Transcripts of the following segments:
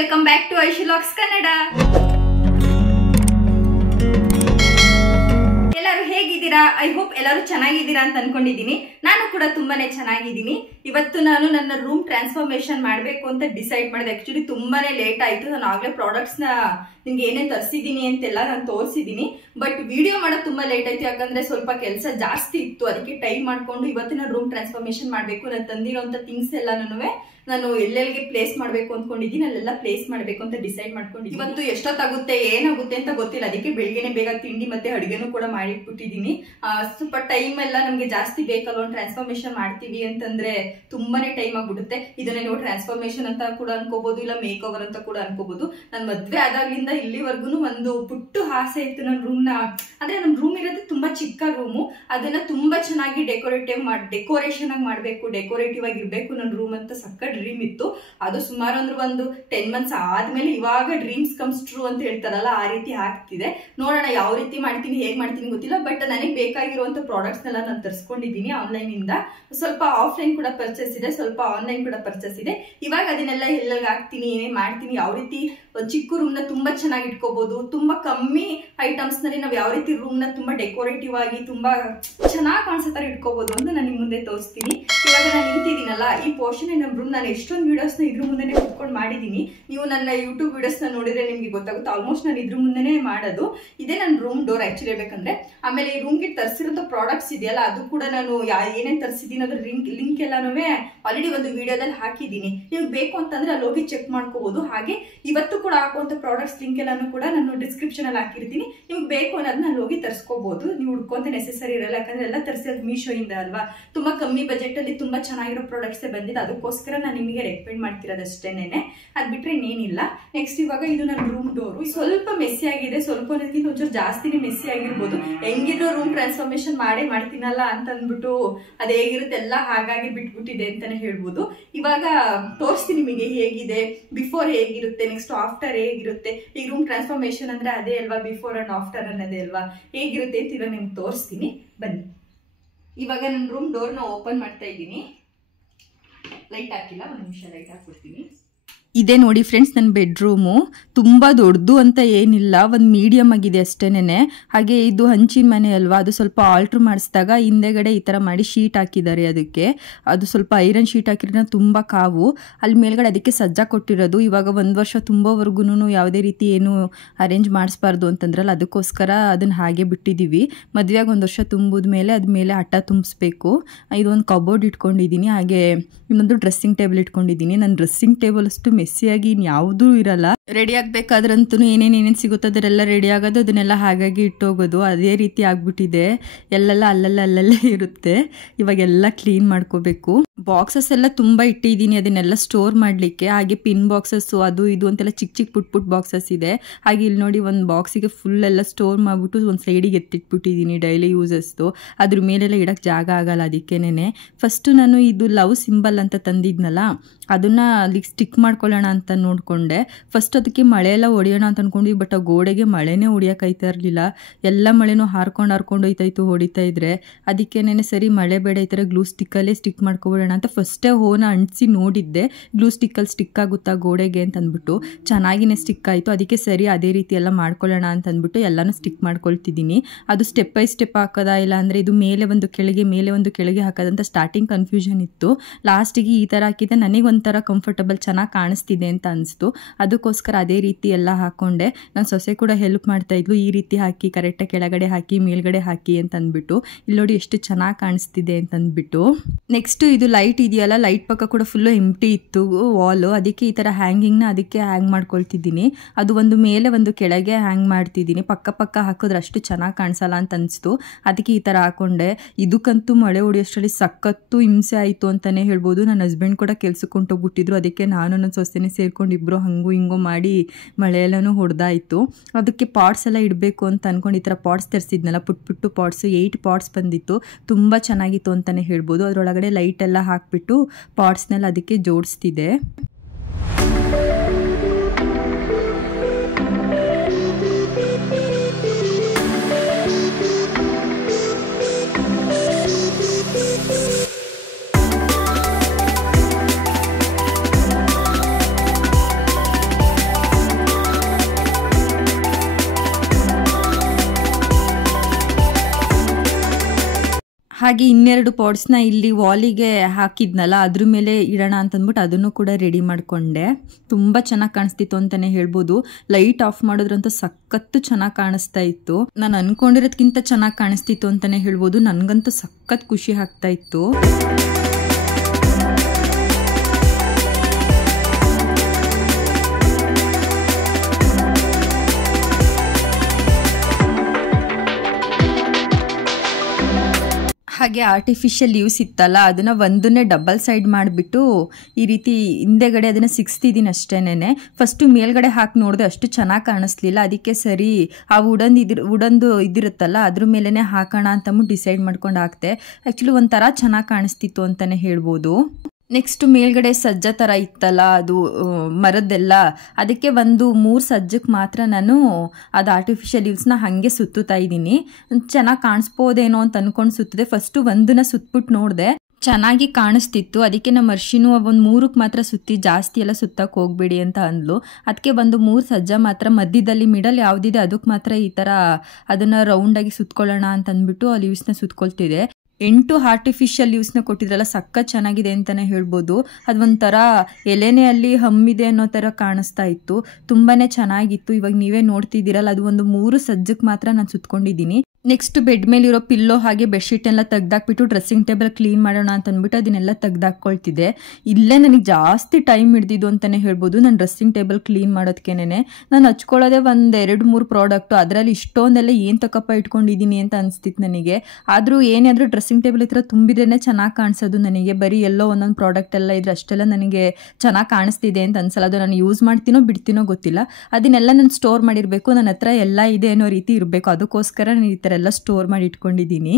Welcome back to Aishu ಲಾಕ್ಸ್ ಕನ್ನಡ. ಎಲ್ಲರೂ ಹೇಗಿದ್ದೀರಾ? ಐ ಹೋಪ್ ಎಲ್ಲರೂ ಚೆನ್ನಾಗಿದ್ದೀರಾ ಅಂತ ಅನ್ಕೊಂಡಿದ್ದೀನಿ. ನಾನು ಕೂಡ ತುಂಬಾನೇ ಚೆನ್ನಾಗಿದ್ದೀನಿ. ಇವತ್ತು ನಾನು ನನ್ನ ರೂಮ್ ಟ್ರಾನ್ಸ್ಫಾರ್ಮೇಶನ್ ಮಾಡಬೇಕು ಅಂತ ಡಿಸೈಡ್ ಮಾಡಿದೆ. ಆಕ್ಚುಲಿ ತುಂಬಾನೇ ಲೇಟ್ ಆಯ್ತು. ನಾನು ಆಗ್ಲೇ ಪ್ರಾಡಕ್ಟ್ಸ್ ನ ನಿಮ್ಗೆ ಏನೇನು ತರಿಸಿದೀನಿ ಅಂತೆಲ್ಲ ನಾನು ತೋರಿಸಿದೀನಿ. ಬಟ್ ವಿಡಿಯೋ ಮಾಡೋದು ತುಂಬಾ ಲೇಟ್ ಆಯ್ತು, ಯಾಕಂದ್ರೆ ಸ್ವಲ್ಪ ಕೆಲಸ ಜಾಸ್ತಿ ಇತ್ತು. ಅದಕ್ಕೆ ಟೈಮ್ ಮಾಡ್ಕೊಂಡು ಇವತ್ತಿನ ರೂಮ್ ಟ್ರಾನ್ಸ್ಫಾರ್ಮೇಶನ್ ಮಾಡಬೇಕು. ನಾನು ತಂದಿರೋಂಥ ಥಿಂಗ್ಸ್ ಎಲ್ಲಾನು ನಾನು ಎಲ್ಲೆಲ್ಲಿಗೆ ಪ್ಲೇಸ್ ಮಾಡಬೇಕು ಅಂದ್ಕೊಂಡಿದ್ದೀನಿ, ಅಲ್ಲೆಲ್ಲ ಪ್ಲೇಸ್ ಮಾಡಬೇಕು ಅಂತ ಡಿಸೈಡ್ ಮಾಡ್ಕೊಂಡಿದ್ದೀನಿ. ಇವತ್ತು ಎಷ್ಟೊತ್ತಾಗುತ್ತೆ ಏನಾಗುತ್ತೆ ಅಂತ ಗೊತ್ತಿಲ್ಲ. ಅದಕ್ಕೆ ಬೆಳಿಗ್ಗೆನೆ ಬೇಗ ತಿಂಡಿ ಮತ್ತೆ ಅಡುಗೆನೂ ಕೂಡ ಮಾಡಿಟ್ಬಿಟ್ಟಿದ್ದೀನಿ. ಸ್ವಲ್ಪ ಟೈಮ್ ಎಲ್ಲ ನಮ್ಗೆ ಜಾಸ್ತಿ ಬೇಕಲ್ವ, ಟ್ರಾನ್ಸ್ಫಾರ್ಮೇಶನ್ ಮಾಡ್ತೀವಿ ಅಂತಂದ್ರೆ ತುಂಬಾನೇ ಟೈಮ್ ಆಗ್ಬಿಡುತ್ತೆ. ಇದನ್ನ ನೀವು ಟ್ರಾನ್ಸ್ಫಾರ್ಮೇಶನ್ ಅಂತ ಕೂಡ ಅನ್ಕೋಬಹುದು, ಇಲ್ಲ ಮೇಕ್ ಓವರ್ ಅಂತ ಕೂಡ ಅನ್ಕೋಬಹುದು. ನಾನು ಮದ್ವೆ ಆದಾಗ್ಲಿಂದ ಇಲ್ಲಿವರೆಗೂ ಒಂದು ಪುಟ್ಟು ಆಸೆ ಇತ್ತು ನನ್ನ ರೂಮ್ ನ. ಅಂದ್ರೆ ನಮ್ಮ ರೂಮ್ ಇರೋದು ತುಂಬಾ ಚಿಕ್ಕ ರೂಮು, ಅದನ್ನ ತುಂಬಾ ಚೆನ್ನಾಗಿ ಡೆಕೋರೇಷನ್ ಆಗಿ ಮಾಡ್ಬೇಕು, ಡೆಕೋರೇಟಿವ್ ಆಗಿ ಇರ್ಬೇಕು ನನ್ನ ರೂಮ್ ಅಂತ ಸಕ್ಕ ಡ್ರೀಮ್ ಇತ್ತು. ಅದು ಸುಮಾರು ಅಂದ್ರೆ ಒಂದು 10 months ಆದ್ಮೇಲೆ ಇವಾಗ ಡ್ರೀಮ್ಸ್ ಕಮ್ಸ್ ಟ್ರೂ ಅಂತ ಹೇಳ್ತಾರಲ್ಲ, ಆ ರೀತಿ ಆಗ್ತಿದೆ. ನೋಡೋಣ ಯಾವ ರೀತಿ ಮಾಡ್ತೀನಿ, ಹೇಗ್ ಮಾಡ್ತೀನಿ ಗೊತ್ತಿಲ್ಲ. ಬಟ್ ನನಗೆ ಬೇಕಾಗಿರುವಂತ ಪ್ರಾಡಕ್ಟ್ಸ್ ನೆಲ್ಲ ನಾನು ತರಿಸ್ಕೊಂಡಿದ್ದೀನಿ ಆನ್ಲೈನ್ ಇಂದ. ಸ್ವಲ್ಪ ಆಫ್ಲೈನ್ ಕೂಡ ಪರ್ಚೇಸ್ ಇದೆ, ಸ್ವಲ್ಪ ಆನ್ಲೈನ್ ಕೂಡ ಪರ್ಚೇಸ್ ಇದೆ. ಇವಾಗ ಅದನ್ನೆಲ್ಲ ಎಲ್ಲೆಲ್ಲ ಹಾಕ್ತೀನಿ, ಏನೇನ್ ಮಾಡ್ತೀನಿ, ಯಾವ ರೀತಿ ಚಿಕ್ಕ ರೂಮ್ ನ ತುಂಬಾ ಚೆನ್ನಾಗಿ ಇಟ್ಕೋಬಹುದು, ತುಂಬಾ ಕಮ್ಮಿ ಐಟಮ್ಸ್ ನಲ್ಲಿ ನಾವು ಯಾವ ರೀತಿ ರೂಮ್ ನ ತುಂಬಾ ಡೆಕೋರೇಟಿವ್ ಆಗಿ ತುಂಬಾ ಚೆನ್ನಾಗಿ ಕಾಣಿಸೋ ತರ ಇಟ್ಕೋಬಹುದು ಅಂತ ನಾನು ನಿಮ್ ಮುಂದೆ ತೋರಿಸ್ತೀನಿ. ಇವಾಗ ನಾನು ನಿಂತಿದ್ದೀನಲ್ಲ ಈ ಪೋರ್ಷನ್ ನಮ್ಮ ರೂಮ್, ನಾನು ಎಷ್ಟೊಂದು ವಿಡಿಯೋಸ್ ನ ಇದ್ರ ಮುಂದೆನೆ ಕುತ್ಕೊಂಡು ಮಾಡಿದೀನಿ. ನೀವು ನನ್ನ ಯೂಟ್ಯೂಬ್ ವಿಡಿಯೋಸ್ ನ ನೋಡಿದ್ರೆ ನಿಮ್ಗೆ ಗೊತ್ತಾಗುತ್ತೆ. ಆಲ್ಮೋಸ್ಟ್ ನಾನು ಇದ್ರ ಮುಂದೆನೆ ಮಾಡೋದು. ಇದೇ ನನ್ನ ರೂಮ್ ಡೋರ್ ಆಕ್ಚುಲಿ ಹೇಳ್ಬೇಕಂದ್ರೆ. ಆಮೇಲೆ ಈ ರೂಮ್ಗೆ ತರಿಸಿರೋ ಪ್ರಾಡಕ್ಟ್ಸ್ ಇದೆಯಲ್ಲ, ಅದು ಕೂಡ ನಾನು ಏನೇನ್ ತರಿಸಿದೀನಿ ಅದ್ರ ಲಿಂಕ್ ಎಲ್ಲಾನು ಆಲ್ರೆಡಿ ಒಂದು ವಿಡಿಯೋದಲ್ಲಿ ಹಾಕಿದ್ದೀನಿ. ನೀವು ಬೇಕು ಅಂತಂದ್ರೆ ಅಲ್ಲಿ ಹೋಗಿ ಚೆಕ್ ಮಾಡ್ಕೋಬಹುದು. ಹಾಗೆ ಇವತ್ತು ಕೂಡ ಹಾಕುವಂತ ಪ್ರಾಡಕ್ಟ್ಸ್ ಲಿಂಕ್ ಎಲ್ಲಾನು ಕೂಡ ನಾನು ಡಿಸ್ಕ್ರಿಪ್ಷನ್ ಅಲ್ಲಿ ಹಾಕಿರ್ತೀನಿ. ನಿಮ್ಗೆ ಬೇಕು ಅನ್ನೋದನ್ನ ಅಲ್ಲಿ ಹೋಗಿ ತರಿಸ್ಕೋಬಹುದು. ನೀವು ಹುಡ್ಕೊಂತ ನೆಸೆಸರಿ ಇರಲ್ಲ, ಯಾಕಂದ್ರೆ ಎಲ್ಲ ತರಿಸಿರೋದು ಮೀಶೋ ಇಂದ ಅಲ್ವಾ. ತುಂಬಾ ಕಮ್ಮಿ ಬಜೆಟ್ ಅಲ್ಲಿ ತುಂಬಾ ಚೆನ್ನಾಗಿರೋ ಪ್ರಾಡಕ್ಟ್ಸ್ ಬಂದಿದೆ. ಅದಕ್ಕೋಸ್ಕರ ನಾನು ನಿಮಗೆ ರೆಕಮೆಂಡ್ ಮಾಡ್ತಿರೋದಷ್ಟೇನೆ, ಅದ್ ಬಿಟ್ರೆ ಇನ್ನೇನಿಲ್ಲ. ನೆಕ್ಸ್ಟ್ ಇವಾಗ ಇದು ನನ್ನ ರೂಮ್ ಡೋರು. ಸ್ವಲ್ಪ ಮೆಸ್ಸಿ ಆಗಿದೆ, ಸ್ವಲ್ಪ ಒಂಚೂರು ಜಾಸ್ತಿನೇ ಮೆಸ್ಸಿ ಆಗಿರ್ಬೋದು. ಹೆಂಗಿದ್ರು ರೂಮ್ ಟ್ರಾನ್ಸ್ಫಾರ್ಮೇಶನ್ ಮಾಡ್ತೀನಲ್ಲ ಅಂತ ಅಂದ್ಬಿಟ್ಟು ಅದು ಹೇಗಿರುತ್ತೆ ಎಲ್ಲ ಹಾಗಾಗಿ ಬಿಟ್ಬಿಟ್ಟಿದೆ ಅಂತಾನೆ ಹೇಳ್ಬೋದು. ಇವಾಗ ತೋರಿಸ್ತೀನಿ ನಿಮಗೆ ಹೇಗಿದೆ, ಬಿಫೋರ್ ಹೇಗಿರುತ್ತೆ, ನೆಕ್ಸ್ಟ್ ಆಫ್ಟರ್ ಹೇಗಿರುತ್ತೆ. ಈ ರೂಮ್ ಟ್ರಾನ್ಸ್ಫಾರ್ಮೇಶನ್ ಅಂದ್ರೆ ಅದೇ ಅಲ್ವಾ, ಬಿಫೋರ್ ಅಂಡ್ ಆಫ್ಟರ್ ಅನ್ನೋದೇ ಅಲ್ವಾ. ಹೇಗಿರುತ್ತೆ ಅಂತ ಇವಾಗ ನಿಮ್ಗೆ ತೋರಿಸ್ತೀನಿ ಬನ್ನಿ. ಇವಾಗ ನನ್ನ ರೂಮ್ ಡೋರ್ನ ಓಪನ್ ಮಾಡ್ತಾ ಇದ್ದೀನಿ. ಲೈಟ್ ಹಾಕಿಲ್ಲ, ಒಂದು ನಿಮಿಷ ಲೈಟ್ ಹಾಕ್ಬಿಡ್ತೀನಿ. ಇದೇ ನೋಡಿ ಫ್ರೆಂಡ್ಸ್ ನನ್ನ ಬೆಡ್ರೂಮು. ತುಂಬ ದೊಡ್ಡದು ಅಂತ ಏನಿಲ್ಲ, ಒಂದು ಮೀಡಿಯಮ್ ಆಗಿದೆ ಅಷ್ಟೇನೆ. ಹಾಗೆ ಇದು ಹಂಚಿನ ಮನೆ ಅಲ್ವಾ, ಅದು ಸ್ವಲ್ಪ ಆಲ್ಟ್ರ್ ಮಾಡಿಸಿದಾಗ ಹಿಂದೆಗಡೆ ಈ ಥರ ಮಾಡಿ ಶೀಟ್ ಹಾಕಿದ್ದಾರೆ. ಅದಕ್ಕೆ ಅದು ಸ್ವಲ್ಪ ಐರನ್ ಶೀಟ್ ಹಾಕಿದ್ರೆ ತುಂಬ ಕಾವು, ಅಲ್ಲಿ ಮೇಲ್ಗಡೆ ಅದಕ್ಕೆ ಸಜ್ಜಾ ಕೊಟ್ಟಿರೋದು. ಇವಾಗ 1 ವರ್ಷ ತುಂಬೋವರೆಗೂ ಯಾವುದೇ ರೀತಿ ಏನು ಅರೇಂಜ್ ಮಾಡಿಸ್ಬಾರ್ದು ಅಂತಂದ್ರಲ್ಲ, ಅದಕ್ಕೋಸ್ಕರ ಅದನ್ನು ಹಾಗೆ ಬಿಟ್ಟಿದ್ದೀವಿ. ಮದುವೆಯಾಗ 1 ವರ್ಷ ತುಂಬಿದ ಮೇಲೆ ಅದ್ಮೇಲೆ ಹಠ ತುಂಬಿಸ್ಬೇಕು. ಇದೊಂದು ಕಬೋರ್ಡ್ ಇಟ್ಕೊಂಡಿದ್ದೀನಿ. ಹಾಗೆ ಇನ್ನೊಂದು ಡ್ರೆಸ್ಸಿಂಗ್ ಟೇಬಲ್ ಇಟ್ಕೊಂಡಿದ್ದೀನಿ. ನನ್ನ ಡ್ರೆಸ್ಸಿಂಗ್ ಟೇಬಲ್ ಅಷ್ಟು ಮೆಸ್ಸಿಯಾಗಿ ಇನ್ಯಾವುದೂ ಇರಲ್ಲ. ರೆಡಿ ಆಗಬೇಕಾದ್ರಂತೂ ಏನೇನು ಸಿಗುತ್ತೋ ಅದರೆಲ್ಲ ರೆಡಿ ಆಗೋದು, ಅದನ್ನೆಲ್ಲ ಹಾಗಾಗಿ ಇಟ್ಟೋಗೋದು. ಅದೇ ರೀತಿ ಆಗ್ಬಿಟ್ಟಿದೆ. ಅಲ್ಲಲ್ಲೇ ಇರುತ್ತೆ. ಇವಾಗೆಲ್ಲ ಕ್ಲೀನ್ ಮಾಡ್ಕೋಬೇಕು. ಬಾಕ್ಸಸ್ ಎಲ್ಲ ತುಂಬ ಇಟ್ಟಿದ್ದೀನಿ ಅದನ್ನೆಲ್ಲ ಸ್ಟೋರ್ ಮಾಡಲಿಕ್ಕೆ. ಹಾಗೆ ಪಿನ್ ಬಾಕ್ಸಸ್ಸು ಅದು ಇದು ಅಂತೆಲ್ಲ ಚಿಕ್ಕ ಪುಟ್ ಬಾಕ್ಸಸ್ ಇದೆ. ಹಾಗೆ ಇಲ್ಲಿ ನೋಡಿ ಒಂದು ಬಾಕ್ಸಿಗೆ ಫುಲ್ ಎಲ್ಲ ಸ್ಟೋರ್ ಮಾಡಿಬಿಟ್ಟು ಒಂದು ಸೈಡಿಗೆ ಎತ್ತಿಟ್ಬಿಟ್ಟಿದ್ದೀನಿ ಡೈಲಿ ಯೂಸಸ್ದು. ಅದ್ರ ಮೇಲೆಲ್ಲ ಇಡಕ್ಕೆ ಜಾಗ ಆಗಲ್ಲ, ಅದಕ್ಕೇನೆ. ಫಸ್ಟು ನಾನು ಇದು ಲವ್ ಸಿಂಬಲ್ ಅಂತ ತಂದಿದ್ನಲ್ಲ, ಅದನ್ನು ಅಲ್ಲಿಗೆ ಸ್ಟಿಕ್ ಮಾಡ್ಕೊಳ್ಳೋಣ ಅಂತ ನೋಡಿಕೊಂಡೆ. ಫಸ್ಟ್ ಅದಕ್ಕೆ ಮಳೆ ಎಲ್ಲ ಹೊಡಿಯೋಣ ಅಂತ ಅಂದ್ಕೊಂಡ್ವಿ. ಬಟ್ ಆ ಗೋಡೆಗೆ ಮಳೆನೇ ಹೊಡಿಯೋಕ್ಕಾಯ್ತಾ ಇರಲಿಲ್ಲ. ಎಲ್ಲ ಮಳೆನೂ ಹಾರ್ಕೊಂಡು ಹೋಯ್ತಾಯಿತ್ತು ಹೊಡಿತಾ ಇದ್ರೆ. ಅದಕ್ಕೇನೆ ಸರಿ ಮಳೆ ಬೇಡ, ಈ ಥರ ಗ್ಲೂ ಸ್ಟಿಕ್ಕಲ್ಲೇ ಸ್ಟಿಕ್ ಮಾಡ್ಕೊಬಿಡೋಣ ಅಂತ ಫಸ್ಟೇ ಹೋನ ಅಂಟಿಸಿ ನೋಡಿದ್ದೆ. ಗ್ಲೂ ಸ್ಟಿಕ್ಕಲ್ಲಿ ಸ್ಟಿಕ್ ಆಗುತ್ತಾ ಗೋಡೆಗೆ ಅಂತ ಅಂದ್ಬಿಟ್ಟು ಚೆನ್ನಾಗಿನೇ ಸ್ಟಿಕ್ ಆಯಿತು. ಅದಕ್ಕೆ ಸರಿ ಅದೇ ರೀತಿ ಎಲ್ಲ ಮಾಡ್ಕೊಳ್ಳೋಣ ಅಂತ ಅಂದ್ಬಿಟ್ಟು ಎಲ್ಲನೂ ಸ್ಟಿಕ್ ಮಾಡ್ಕೊಳ್ತಿದ್ದೀನಿ. ಅದು ಸ್ಟೆಪ್ ಬೈ ಸ್ಟೆಪ್ ಹಾಕೋದಾ ಇಲ್ಲ ಅಂದರೆ ಇದು ಮೇಲೆ ಒಂದು ಕೆಳಗೆ ಹಾಕೋದಂತ ಸ್ಟಾರ್ಟಿಂಗ್ ಕನ್ಫ್ಯೂಷನ್ ಇತ್ತು. ಲಾಸ್ಟಿಗೆ ಈ ಥರ ಹಾಕಿದ್ದೆ ನನಗೆ ಒಂಥರ ಕಂಫರ್ಟಬಲ್ ಚೆನ್ನಾಗಿ ಕಾಣಿಸ್ತಿದೆ ಅಂತ ಅನಿಸ್ತು. ಅದಕ್ಕೋಸ್ಕರ ಅದೇ ರೀತಿ ಎಲ್ಲ ಹಾಕ್ಕೊಂಡೆ. ನನ್ನ ಸೊಸೆ ಕೂಡ ಹೆಲ್ಪ್ ಮಾಡ್ತಾ ಇದ್ಲು, ಈ ರೀತಿ ಹಾಕಿ ಕರೆಕ್ಟಾಗಿ ಕೆಳಗಡೆ ಹಾಕಿ ಮೇಲ್ಗಡೆ ಹಾಕಿ ಅಂತ ಅಂದ್ಬಿಟ್ಟು. ಇಲ್ಲಿ ನೋಡಿ ಎಷ್ಟು ಚೆನ್ನಾಗಿ ಕಾಣಿಸ್ತಿದೆ ಅಂತ ಅಂದ್ಬಿಟ್ಟು. ನೆಕ್ಸ್ಟ್ ಇದು ಲೈಟ್ ಇದೆಯಲ್ಲ, ಲೈಟ್ ಪಕ್ಕ ಕೂಡ ಫುಲ್ಲು ಎಂಪ್ಟಿ ಇತ್ತು ವಾಲು. ಅದಕ್ಕೆ ಈ ಥರ ಹ್ಯಾಂಗಿಂಗ್ನ ಅದಕ್ಕೆ ಹ್ಯಾಂಗ್ ಮಾಡ್ಕೊಳ್ತಿದ್ದೀನಿ. ಅದು ಒಂದು ಮೇಲೆ ಒಂದು ಕೆಳಗೆ ಹ್ಯಾಂಗ್ ಮಾಡ್ತಿದ್ದೀನಿ. ಪಕ್ಕ ಹಾಕಿದ್ರೆ ಅಷ್ಟು ಚೆನ್ನಾಗಿ ಕಾಣಿಸಲ್ಲ ಅಂತ ಅನಿಸ್ತು. ಅದಕ್ಕೆ ಈ ಥರ ಹಾಕೊಂಡೆ. ಇದಕ್ಕಂತೂ ಮಳೆ ಹೊಡಿಯೋಷ್ಟರಲ್ಲಿ ಸಖತ್ತು ಹಿಂಸೆ ಆಯಿತು ಅಂತಲೇ ಹೇಳ್ಬೋದು. ನನ್ನ ಹಸ್ಬೆಂಡ್ ಕೂಡ ಕೆಲ್ಸಕ್ಕೆ ಹೊಂಟೋಗ್ಬಿಟ್ಟಿದ್ರು. ಅದಕ್ಕೆ ನಾನು ನನ್ನ ಸೊಸೆನೇ ಸೇರ್ಕೊಂಡು ಇಬ್ಬರು ಹಂಗೂ ಹಿಂಗೋ ಮಾಡಿ ಮಳೆ ಎಲ್ಲನೂ ಹೊಡೆದಾಯಿತು. ಅದಕ್ಕೆ ಪಾಟ್ಸ್ ಎಲ್ಲ ಇಡಬೇಕು ಅಂತ ಅಂದ್ಕೊಂಡು ಈ ಥರ ಪಾಟ್ಸ್ ತರಿಸಿದ್ನಲ್ಲ, ಪುಟ್ಟು ಪಾಟ್ಸು 8 ಪಾಟ್ಸ್ ಬಂದಿತ್ತು. ತುಂಬ ಚೆನ್ನಾಗಿತ್ತು ಅಂತಲೇ ಹೇಳ್ಬೋದು. ಅದರೊಳಗಡೆ ಲೈಟ್ ಎಲ್ಲ ಹಾಕಿಬಿಟ್ಟು ಪಾಟ್ಸ್ನೆಲ್ಲ ಅದಕ್ಕೆ ಜೋಡಿಸ್ತಿದೆ. ಹಾಗೆ ಇನ್ನೆರಡು ಪಾಟ್ಸ್ನ ಇಲ್ಲಿ ವಾಲಿಗೆ ಹಾಕಿದ್ನಲ್ಲ ಅದ್ರ ಮೇಲೆ ಇಡೋಣ ಅಂತಂದ್ಬಿಟ್ಟು ಅದನ್ನು ಕೂಡ ರೆಡಿ ಮಾಡಿಕೊಂಡೆ. ತುಂಬ ಚೆನ್ನಾಗಿ ಕಾಣಿಸ್ತಿತ್ತು ಅಂತಲೇ ಹೇಳ್ಬೋದು. ಲೈಟ್ ಆಫ್ ಮಾಡಿದ್ರಂತೂ ಸಖತ್ತು ಚೆನ್ನಾಗಿ ಕಾಣಿಸ್ತಾ ಇತ್ತು. ನಾನು ಅನ್ಕೊಂಡಿರೋದ್ಕಿಂತ ಚೆನ್ನಾಗಿ ಕಾಣಿಸ್ತಿತ್ತು ಅಂತಲೇ ಹೇಳ್ಬೋದು. ನನಗಂತೂ ಸಖತ್ ಖುಷಿ ಆಗ್ತಾ ಇತ್ತು. ಹಾಗೆ ಆರ್ಟಿಫಿಷಿಯಲ್ ಲೀವ್ಸ್ ಇತ್ತಲ್ಲ ಅದನ್ನು ಒಂದನ್ನೇ ಡಬಲ್ ಸೈಡ್ ಮಾಡಿಬಿಟ್ಟು ಈ ರೀತಿ ಹಿಂದೆಗಡೆ ಅದನ್ನು ಸಿಗಿಸ್ತಿದ್ದೀನಿ ಅಷ್ಟೇನೆ. ಫಸ್ಟು ಮೇಲ್ಗಡೆ ಹಾಕಿ ನೋಡಿದೆ, ಅಷ್ಟು ಚೆನ್ನಾಗಿ ಕಾಣಿಸ್ಲಿಲ್ಲ. ಅದಕ್ಕೆ ಸರಿ ಆ ವುಡಂದು ಇದಿರುತ್ತಲ್ಲ ಅದ್ರ ಮೇಲೇ ಹಾಕೋಣ ಅಂತಂದ್ಬಿಟ್ಟು ಡಿಸೈಡ್ ಮಾಡ್ಕೊಂಡು ಹಾಕ್ತೆ. ಆ್ಯಕ್ಚುಲಿ ಒಂಥರ ಚೆನ್ನಾಗಿ ಕಾಣಿಸ್ತಿತ್ತು ಅಂತಲೇ ಹೇಳ್ಬೋದು. ನೆಕ್ಸ್ಟ್ ಮೇಲ್ಗಡೆ ಸಜ್ಜ ಥರ ಇತ್ತಲ್ಲ ಅದು ಮರದ್ದೆಲ್ಲ, ಅದಕ್ಕೆ ಒಂದು 3 ಸಜ್ಜಕ್ಕೆ ಮಾತ್ರ ನಾನು ಅದು ಆರ್ಟಿಫಿಷಿಯಲ್ ಲೀವ್ಸ್ನ ಹಾಗೆ ಸುತ್ತುತ್ತಾ ಇದ್ದೀನಿ. ಚೆನ್ನಾಗಿ ಕಾಣಿಸ್ಬೋದೇನೋ ಅಂತ ಅಂದ್ಕೊಂಡು ಸುತ್ತಿದೆ. ಫಸ್ಟು ಒಂದನ್ನ ಸುತ್ತಬಿಟ್ಟು ನೋಡಿದೆ, ಚೆನ್ನಾಗಿ ಕಾಣಿಸ್ತಿತ್ತು. ಅದಕ್ಕೆ ನಮ್ಮ ಅರ್ಶಿನೂ ಒಂದು 3ಕ್ಕೆ ಮಾತ್ರ ಸುತ್ತಿ, ಜಾಸ್ತಿ ಎಲ್ಲ ಸುತ್ತಕ್ಕೆ ಹೋಗಬೇಡಿ ಅಂತ ಅಂದ್ಲು. ಅದಕ್ಕೆ ಒಂದು 3 ಸಜ್ಜ ಮಾತ್ರ ಮಧ್ಯದಲ್ಲಿ ಮಿಡಲ್ ಯಾವುದಿದೆ ಅದಕ್ಕೆ ಮಾತ್ರ ಈ ಥರ ಅದನ್ನು ರೌಂಡಾಗಿ ಸುತ್ಕೊಳ್ಳೋಣ ಅಂತ ಅಂದ್ಬಿಟ್ಟು ಆ ಲೀವ್ಸ್ನ ಸುತ್ಕೊಳ್ತಿದೆ. 8 ಆರ್ಟಿಫಿಷಿಯಲ್ ಲೀವ್ಸ್ನ ಕೊಟ್ಟಿದ್ರಲ್ಲ, ಸಖತ್ ಚೆನ್ನಾಗಿದೆ ಅಂತಲೇ ಹೇಳ್ಬೋದು. ಅದೊಂಥರ ಎಲೆನೇ ಅಲ್ಲಿ ಹಮ್ಮಿದೆ ಅನ್ನೋ ಥರ ಕಾಣಿಸ್ತಾ ಇತ್ತು. ತುಂಬಾ ಚೆನ್ನಾಗಿತ್ತು. ಇವಾಗ ನೀವೇ ನೋಡ್ತಿದ್ದೀರಲ್ಲ, ಅದು ಒಂದು 3 ಸಜ್ಜಕ್ಕೆ ಮಾತ್ರ ನಾನು ಸುತ್ಕೊಂಡಿದ್ದೀನಿ. ನೆಕ್ಸ್ಟ್ ಬೆಡ್ ಮೇಲಿರೋ ಪಿಲ್ಲೋ ಹಾಗೆ ಬೆಡ್ಶೀಟ್ ಎಲ್ಲ ತೆಗ್ದಾಕ್ಬಿಟ್ಟು ಡ್ರೆಸ್ಸಿಂಗ್ ಟೇಬಲ್ ಕ್ಲೀನ್ ಮಾಡೋಣ ಅಂತ ಅಂದ್ಬಿಟ್ಟು ಅದನ್ನೆಲ್ಲ ತೆಗ್ದಾಕ್ಕೊಳ್ತಿದ್ದೆ. ಇಲ್ಲೇ ನನಗೆ ಜಾಸ್ತಿ ಟೈಮ್ ಹಿಡ್ದಿದ್ದು ಅಂತಲೇ ಹೇಳ್ಬೋದು. ನಾನು ಡ್ರೆಸ್ಸಿಂಗ್ ಟೇಬಲ್ ಕ್ಲೀನ್ ಮಾಡೋದಕ್ಕೇನೆ ನಾನು ಹಚ್ಕೊಳ್ಳೋದೇ 1-2-3 ಪ್ರಾಡಕ್ಟು. ಅದರಲ್ಲಿ ಇಷ್ಟೊಂದೆಲ್ಲ ಏನು ತಕ್ಕಪ್ಪ ಇಟ್ಕೊಂಡಿದ್ದೀನಿ ಅಂತ ಅನಿಸ್ತಿತ್ತು ನನಗೆ. ಆದರೂ ಏನಾದರೂ ಡ್ರೆಸ್ಸಿಂಗ್ ಟೇಬಲ್ ಈ ಥರ ತುಂಬಿದ್ರೇ ಚೆನ್ನಾಗಿ ಕಾಣಿಸೋದು ನನಗೆ. ಬರೀ ಎಲ್ಲೋ ಒಂದೊಂದು ಪ್ರಾಡಕ್ಟ್ ಎಲ್ಲ ಇದ್ರೆ ಅಷ್ಟೆಲ್ಲ ನನಗೆ ಚೆನ್ನಾಗಿ ಕಾಣಿಸ್ತಿದೆ ಅಂತ ಅನ್ಸಲ್ಲ. ಅದು ನಾನು ಯೂಸ್ ಮಾಡ್ತೀನೋ ಬಿಡ್ತೀನೋ ಗೊತ್ತಿಲ್ಲ. ಅದನ್ನೆಲ್ಲ ನಾನು ಸ್ಟೋರ್ ಮಾಡಿರಬೇಕು. ನನ್ನ ಹತ್ರ ಎಲ್ಲ ಇದೆ ಅನ್ನೋ ರೀತಿ ಇರಬೇಕು. ಅದಕ್ಕೋಸ್ಕರ ನಾನು ಈ ಥರ ಎಲ್ಲ ಸ್ಟೋರ್ ಮಾಡಿ ಇಟ್ಕೊಂಡಿದ್ದೀನಿ.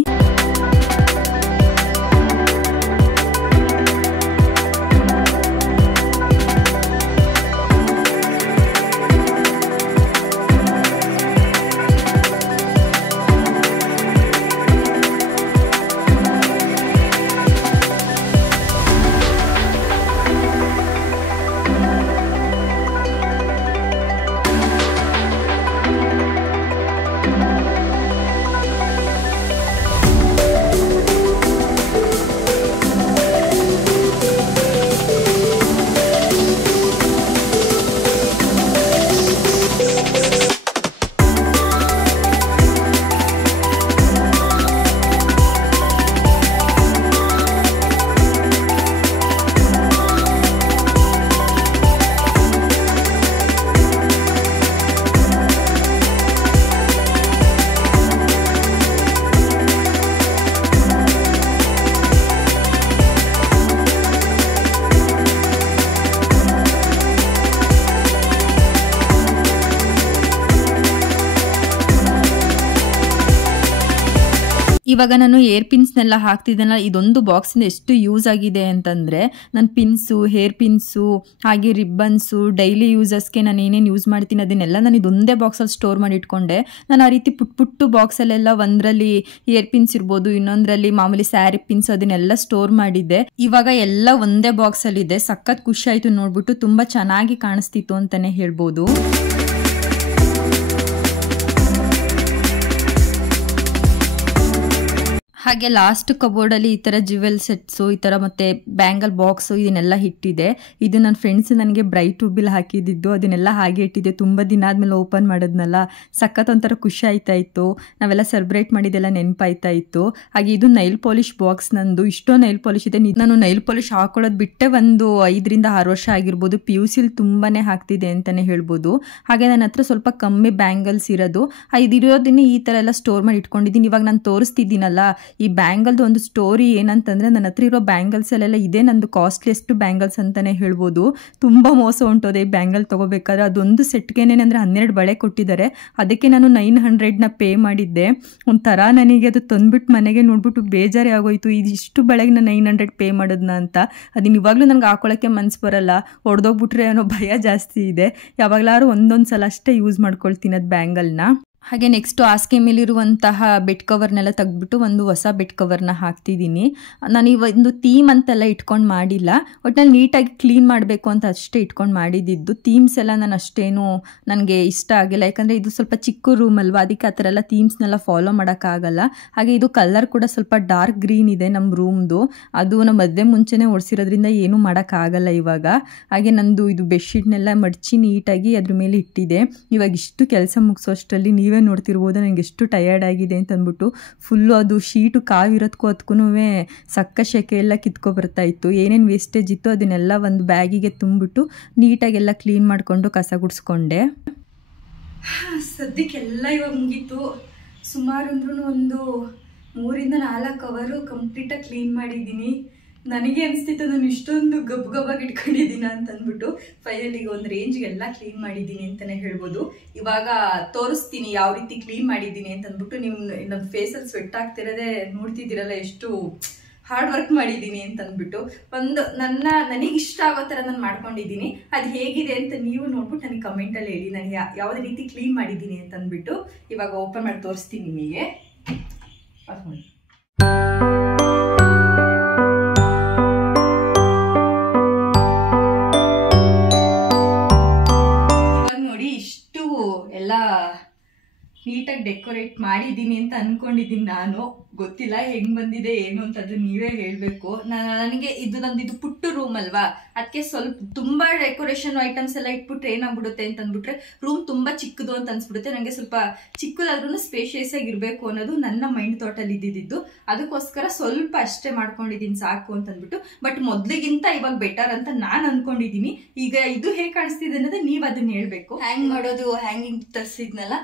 ಇವಾಗ ನಾನು ಏರ್ ಪಿನ್ಸ್ನೆಲ್ಲ ಹಾಕ್ತಿದ್ದೇನಲ್ಲ, ಇದೊಂದು ಬಾಕ್ಸಿಂದ ಎಷ್ಟು ಯೂಸ್ ಆಗಿದೆ ಅಂತಂದರೆ, ನನ್ನ ಪಿನ್ಸು, ಹೇರ್ ಪಿನ್ಸು, ಹಾಗೆ ರಿಬ್ಬನ್ಸು, ಡೈಲಿ ಯೂಸಸ್ಗೆ ನಾನು ಏನೇನು ಯೂಸ್ ಮಾಡ್ತೀನಿ ಅದನ್ನೆಲ್ಲ ನಾನು ಇದೊಂದೇ ಬಾಕ್ಸಲ್ಲಿ ಸ್ಟೋರ್ ಮಾಡಿ ಇಟ್ಕೊಂಡೆ. ನಾನು ಆ ರೀತಿ ಪುಟ್ಟು ಬಾಕ್ಸಲ್ಲೆಲ್ಲ ಒಂದರಲ್ಲಿ ಏರ್ ಪಿನ್ಸ್ ಇರ್ಬೋದು, ಇನ್ನೊಂದರಲ್ಲಿ ಮಾಮೂಲಿ ಸ್ಯಾರಿ ಪಿನ್ಸ್ ಅದನ್ನೆಲ್ಲ ಸ್ಟೋರ್ ಮಾಡಿದ್ದೆ. ಇವಾಗ ಎಲ್ಲ ಒಂದೇ ಬಾಕ್ಸಲ್ಲಿದೆ. ಸಖತ್ ಖುಷಿ ಆಯಿತು ನೋಡ್ಬಿಟ್ಟು. ತುಂಬ ಚೆನ್ನಾಗಿ ಕಾಣಿಸ್ತಿತ್ತು ಅಂತಲೇ ಹೇಳ್ಬೋದು. ಹಾಗೆ ಲಾಸ್ಟ್ ಕಬೋರ್ಡಲ್ಲಿ ಈ ಥರ ಜ್ಯುವೆಲ್ ಸೆಟ್ಸು, ಈ ಥರ ಮತ್ತು ಬ್ಯಾಂಗಲ್ ಬಾಕ್ಸು ಇದನ್ನೆಲ್ಲ ಇಟ್ಟಿದೆ. ಇದು ನನ್ನ ಫ್ರೆಂಡ್ಸ್ ನನಗೆ ಬ್ರೈಟ್ ಟೂಬಿಲ್ ಹಾಕಿದ್ದು, ಅದನ್ನೆಲ್ಲ ಹಾಗೆ ಇಟ್ಟಿದ್ದೆ. ತುಂಬ ದಿನ ಆದಮೇಲೆ ಓಪನ್ ಮಾಡೋದ್ನಲ್ಲ, ಸಖತ್ ಒಂಥರ ಖುಷಿ ಆಯ್ತಾ ಇತ್ತು. ನಾವೆಲ್ಲ ಸೆಲೆಬ್ರೇಟ್ ಮಾಡಿದ್ದೆಲ್ಲ ನೆನಪಾಯ್ತಾ ಇತ್ತು. ಹಾಗೆ ಇದು ನೈಲ್ ಪಾಲಿಶ್ ಬಾಕ್ಸ್ ನಂದು. ಇಷ್ಟೋ ನೈಲ್ ಪಾಲಿಶ್ ಇದೆ. ನಾನು ನೈಲ್ ಪಾಲಿಶ್ ಹಾಕೊಳ್ಳೋದು ಬಿಟ್ಟೆ ಒಂದು 5-6 ವರ್ಷ ಆಗಿರ್ಬೋದು. PUCಲಿ ತುಂಬಾ ಹಾಕ್ತಿದೆ ಅಂತಲೇ ಹೇಳ್ಬೋದು. ಹಾಗೆ ನನ್ನ ಹತ್ರ ಸ್ವಲ್ಪ ಕಮ್ಮಿ ಬ್ಯಾಂಗಲ್ಸ್ ಇರೋದು, ಇದಿರೋದನ್ನೇ ಈ ಥರ ಎಲ್ಲ ಸ್ಟೋರ್ ಮಾಡಿ ಇಟ್ಕೊಂಡಿದ್ದೀನಿ. ಇವಾಗ ನಾನು ತೋರಿಸ್ತಿದ್ದೀನಲ್ಲ, ಈ ಬ್ಯಾಂಗಲ್ದು ಒಂದು ಸ್ಟೋರಿ ಏನಂತಂದರೆ, ನನ್ನ ಹತ್ರ ಇರೋ ಬ್ಯಾಂಗಲ್ಸಲ್ಲೆಲ್ಲ ಇದೆ ನಂದು ಕಾಸ್ಟ್ಲಿಯೆಸ್ಟ್ ಬ್ಯಾಂಗಲ್ಸ್ ಅಂತಲೇ ಹೇಳ್ಬೋದು. ತುಂಬ ಮೋಸ ಹೊಂಟೋದೆ ಈ ಬ್ಯಾಂಗಲ್ ತೊಗೋಬೇಕಾದ್ರೆ. ಅದೊಂದು ಸೆಟ್ಗೇನೇನೆಂದರೆ 12 ಬಳೆ ಕೊಟ್ಟಿದ್ದಾರೆ. ಅದಕ್ಕೆ ನಾನು 900ನ ಪೇ ಮಾಡಿದ್ದೆ. ಒಂಥರ ನನಗೆ ಅದು ತಂದುಬಿಟ್ಟು ಮನೆಗೆ ನೋಡ್ಬಿಟ್ಟು ಬೇಜಾರೇ ಆಗೋಯ್ತು. ಇದಿಷ್ಟು ಬಳೆಗೆ ನಾನು 900 ಪೇ ಮಾಡೋದನ್ನ ಅಂತ. ಅದನ್ನ ಇವಾಗಲೂ ನನಗೆ ಹಾಕೊಳ್ಳೋಕ್ಕೆ ಮನಸ್ಸು ಬರೋಲ್ಲ. ಹೊಡೆದೋಗ್ಬಿಟ್ರೆ ಅನ್ನೋ ಭಯ ಜಾಸ್ತಿ ಇದೆ. ಯಾವಾಗಲಾರು ಒಂದೊಂದು ಸಲ ಅಷ್ಟೇ ಯೂಸ್ ಮಾಡ್ಕೊಳ್ತೀನಿ ಅದು ಬ್ಯಾಂಗಲ್ನ. ಹಾಗೆ ನೆಕ್ಸ್ಟ್ ಹಾಸಿಗೆ ಮೇಲಿರುವಂತಹ ಬೆಡ್ ಕವರ್ನೆಲ್ಲ ತೆಗೆದ್ಬಿಟ್ಟು ಒಂದು ಹೊಸ ಬೆಡ್ ಕವರ್ನ ಹಾಕ್ತಿದ್ದೀನಿ. ನಾನು ಒಂದು ಥೀಮ್ ಅಂತೆಲ್ಲ ಇಟ್ಕೊಂಡು ಮಾಡಿಲ್ಲ, ಒಟ್ಟಿನಲ್ಲಿ ನೀಟಾಗಿ ಕ್ಲೀನ್ ಮಾಡಬೇಕು ಅಂತ ಅಷ್ಟೇ ಇಟ್ಕೊಂಡು ಮಾಡಿದ್ದು. ಥೀಮ್ಸ್ ಎಲ್ಲ ನಾನು ಅಷ್ಟೇನು ನನಗೆ ಇಷ್ಟ ಆಗಿಲ್ಲ, ಯಾಕಂದರೆ ಇದು ಸ್ವಲ್ಪ ಚಿಕ್ಕ ರೂಮ್ ಅಲ್ವಾ, ಅದಕ್ಕೆ ಆ ಥರ ಎಲ್ಲ ಥೀಮ್ಸ್ನೆಲ್ಲ ಫಾಲೋ ಮಾಡೋಕ್ಕಾಗಲ್ಲ. ಹಾಗೆ ಇದು ಕಲರ್ ಕೂಡ ಸ್ವಲ್ಪ ಡಾರ್ಕ್ ಗ್ರೀನ್ ಇದೆ ನಮ್ಮ ರೂಮ್ದು, ಅದು ನಮ್ಮ ಮದುವೆ ಮುಂಚೆನೇ ಓಡಿಸಿರೋದ್ರಿಂದ ಏನೂ ಮಾಡೋಕ್ಕಾಗಲ್ಲ ಇವಾಗ. ಹಾಗೆ ನಂದು ಇದು ಬೆಡ್ಶೀಟ್ನೆಲ್ಲ ಮಡಚಿ ನೀಟಾಗಿ ಅದ್ರ ಮೇಲೆ ಇಟ್ಟಿದೆ. ಇವಾಗ ಇಷ್ಟು ಕೆಲಸ ಮುಗಿಸೋಷ್ಟರಲ್ಲಿ ನೀವೇ ನೋಡ್ತಿರ್ಬೋದು ನನಗೆ ಎಷ್ಟು ಟಯರ್ಡ್ ಆಗಿದೆ ಅಂತ ಅಂದ್ಬಿಟ್ಟು. ಫುಲ್ಲು ಅದು ಶೀಟು ಕಾವಿರೋದಕ್ಕೂ ಅದಕ್ಕೂ ಸಕ್ಕ ಶೆಕೆ ಎಲ್ಲ ಕಿತ್ಕೊಬರ್ತಾ ಇತ್ತು. ಏನೇನು ವೇಸ್ಟೇಜ್ ಇತ್ತು ಅದನ್ನೆಲ್ಲ ಒಂದು ಬ್ಯಾಗಿಗೆ ತುಂಬಿಟ್ಟು ನೀಟಾಗೆಲ್ಲ ಕ್ಲೀನ್ ಮಾಡಿಕೊಂಡು ಕಸ ಗುಡಿಸ್ಕೊಂಡೆ. ಸದ್ಯಕ್ಕೆಲ್ಲ ಇವಾಗ ಮುಗೀತು. ಸುಮಾರು ಅಂದ್ರೂ ಒಂದು 3-4 ಕವರು ಕಂಪ್ಲೀಟಾಗಿ ಕ್ಲೀನ್ ಮಾಡಿದ್ದೀನಿ. ನನಗೆ ಅನಿಸ್ತಿತ್ತು ನಾನು ಇಷ್ಟೊಂದು ಗಬ್ಬಾಗಿ ಇಟ್ಕೊಂಡಿದ್ದೀನ ಅಂತ ಅಂದ್ಬಿಟ್ಟು. ಫೈನಲಿ ಒಂದು ರೇಂಜ್ಗೆಲ್ಲ ಕ್ಲೀನ್ ಮಾಡಿದ್ದೀನಿ ಅಂತಲೇ ಹೇಳ್ಬೋದು. ಇವಾಗ ತೋರಿಸ್ತೀನಿ ಯಾವ ರೀತಿ ಕ್ಲೀನ್ ಮಾಡಿದ್ದೀನಿ ಅಂತ ಅಂದ್ಬಿಟ್ಟು. ನೀವು ನಮ್ಮ ಫೇಸಲ್ಲಿ ಸ್ವೆಟ್ ಆಗ್ತಿರೋದೇ ನೋಡ್ತಿದ್ದೀರಲ್ಲ ಎಷ್ಟು ಹಾರ್ಡ್ ವರ್ಕ್ ಮಾಡಿದ್ದೀನಿ ಅಂತ ಅಂದ್ಬಿಟ್ಟು. ನನಗೆ ಇಷ್ಟ ಆಗೋ ಥರ ನಾನು ಮಾಡ್ಕೊಂಡಿದ್ದೀನಿ. ಅದು ಹೇಗಿದೆ ಅಂತ ನೀವು ನೋಡ್ಬಿಟ್ಟು ನನಗೆ ಕಮೆಂಟಲ್ಲಿ ಹೇಳಿ ನಾನು ಯಾವುದೇ ರೀತಿ ಕ್ಲೀನ್ ಮಾಡಿದ್ದೀನಿ ಅಂತ ಅಂದ್ಬಿಟ್ಟು. ಇವಾಗ ಓಪನ್ ಮಾಡಿ ತೋರಿಸ್ತೀನಿ ನಿಮಗೆ. ಎಲ್ಲ ನೀಟಾಗಿ ಡೆಕೋರೇಟ್ ಮಾಡಿದ್ದೀನಿ ಅಂತ ಅನ್ಕೊಂಡಿದ್ದೀನಿ ನಾನು. ಗೊತ್ತಿಲ್ಲ ಹೆಂಗ್ ಬಂದಿದೆ ಏನು ಅಂತ ಅದು ನೀವೇ ಹೇಳಬೇಕು. ನನಗೆ ಇದು ಪುಟ್ಟು ರೂಮ್ ಅಲ್ವಾ, ಅದಕ್ಕೆ ಸ್ವಲ್ಪ ತುಂಬಾ ಡೆಕೋರೇಷನ್ ಐಟಮ್ಸ್ ಎಲ್ಲ ಇಟ್ಬಿಟ್ರೆ ಏನಾಗ್ಬಿಡುತ್ತೆ ಅಂತ ಅಂದ್ಬಿಟ್ರೆ ರೂಮ್ ತುಂಬಾ ಚಿಕ್ಕದು ಅಂತ ಅನ್ಸ್ಬಿಡುತ್ತೆ. ನನಗೆ ಸ್ವಲ್ಪ ಚಿಕ್ಕದಾದ್ರೂ ಸ್ಪೇಷಿಯಸ್ ಆಗಿ ಇರಬೇಕು ಅನ್ನೋದು ನನ್ನ ಮೈಂಡ್ ಥಾಟಲ್ಲಿ ಇದ್ದಿದ್ದು. ಅದಕ್ಕೋಸ್ಕರ ಸ್ವಲ್ಪ ಅಷ್ಟೇ ಮಾಡ್ಕೊಂಡಿದ್ದೀನಿ ಸಾಕು ಅಂತ ಅಂದ್ಬಿಟ್ಟು. ಬಟ್ ಮೊದ್ಲಿಗಿಂತ ಇವಾಗ ಬೆಟರ್ ಅಂತ ನಾನು ಅನ್ಕೊಂಡಿದ್ದೀನಿ. ಈಗ ಇದು ಹೇಗೆ ಕಾಣಿಸ್ತಿದೆ ಅನ್ನೋದು ನೀವು ಅದನ್ನ ಹೇಳ್ಬೇಕು. ಹ್ಯಾಂಗ್ ಮಾಡೋದು ಹ್ಯಾಂಗಿಂಗ್ ತರಿಸಿದ್ನಲ್ಲ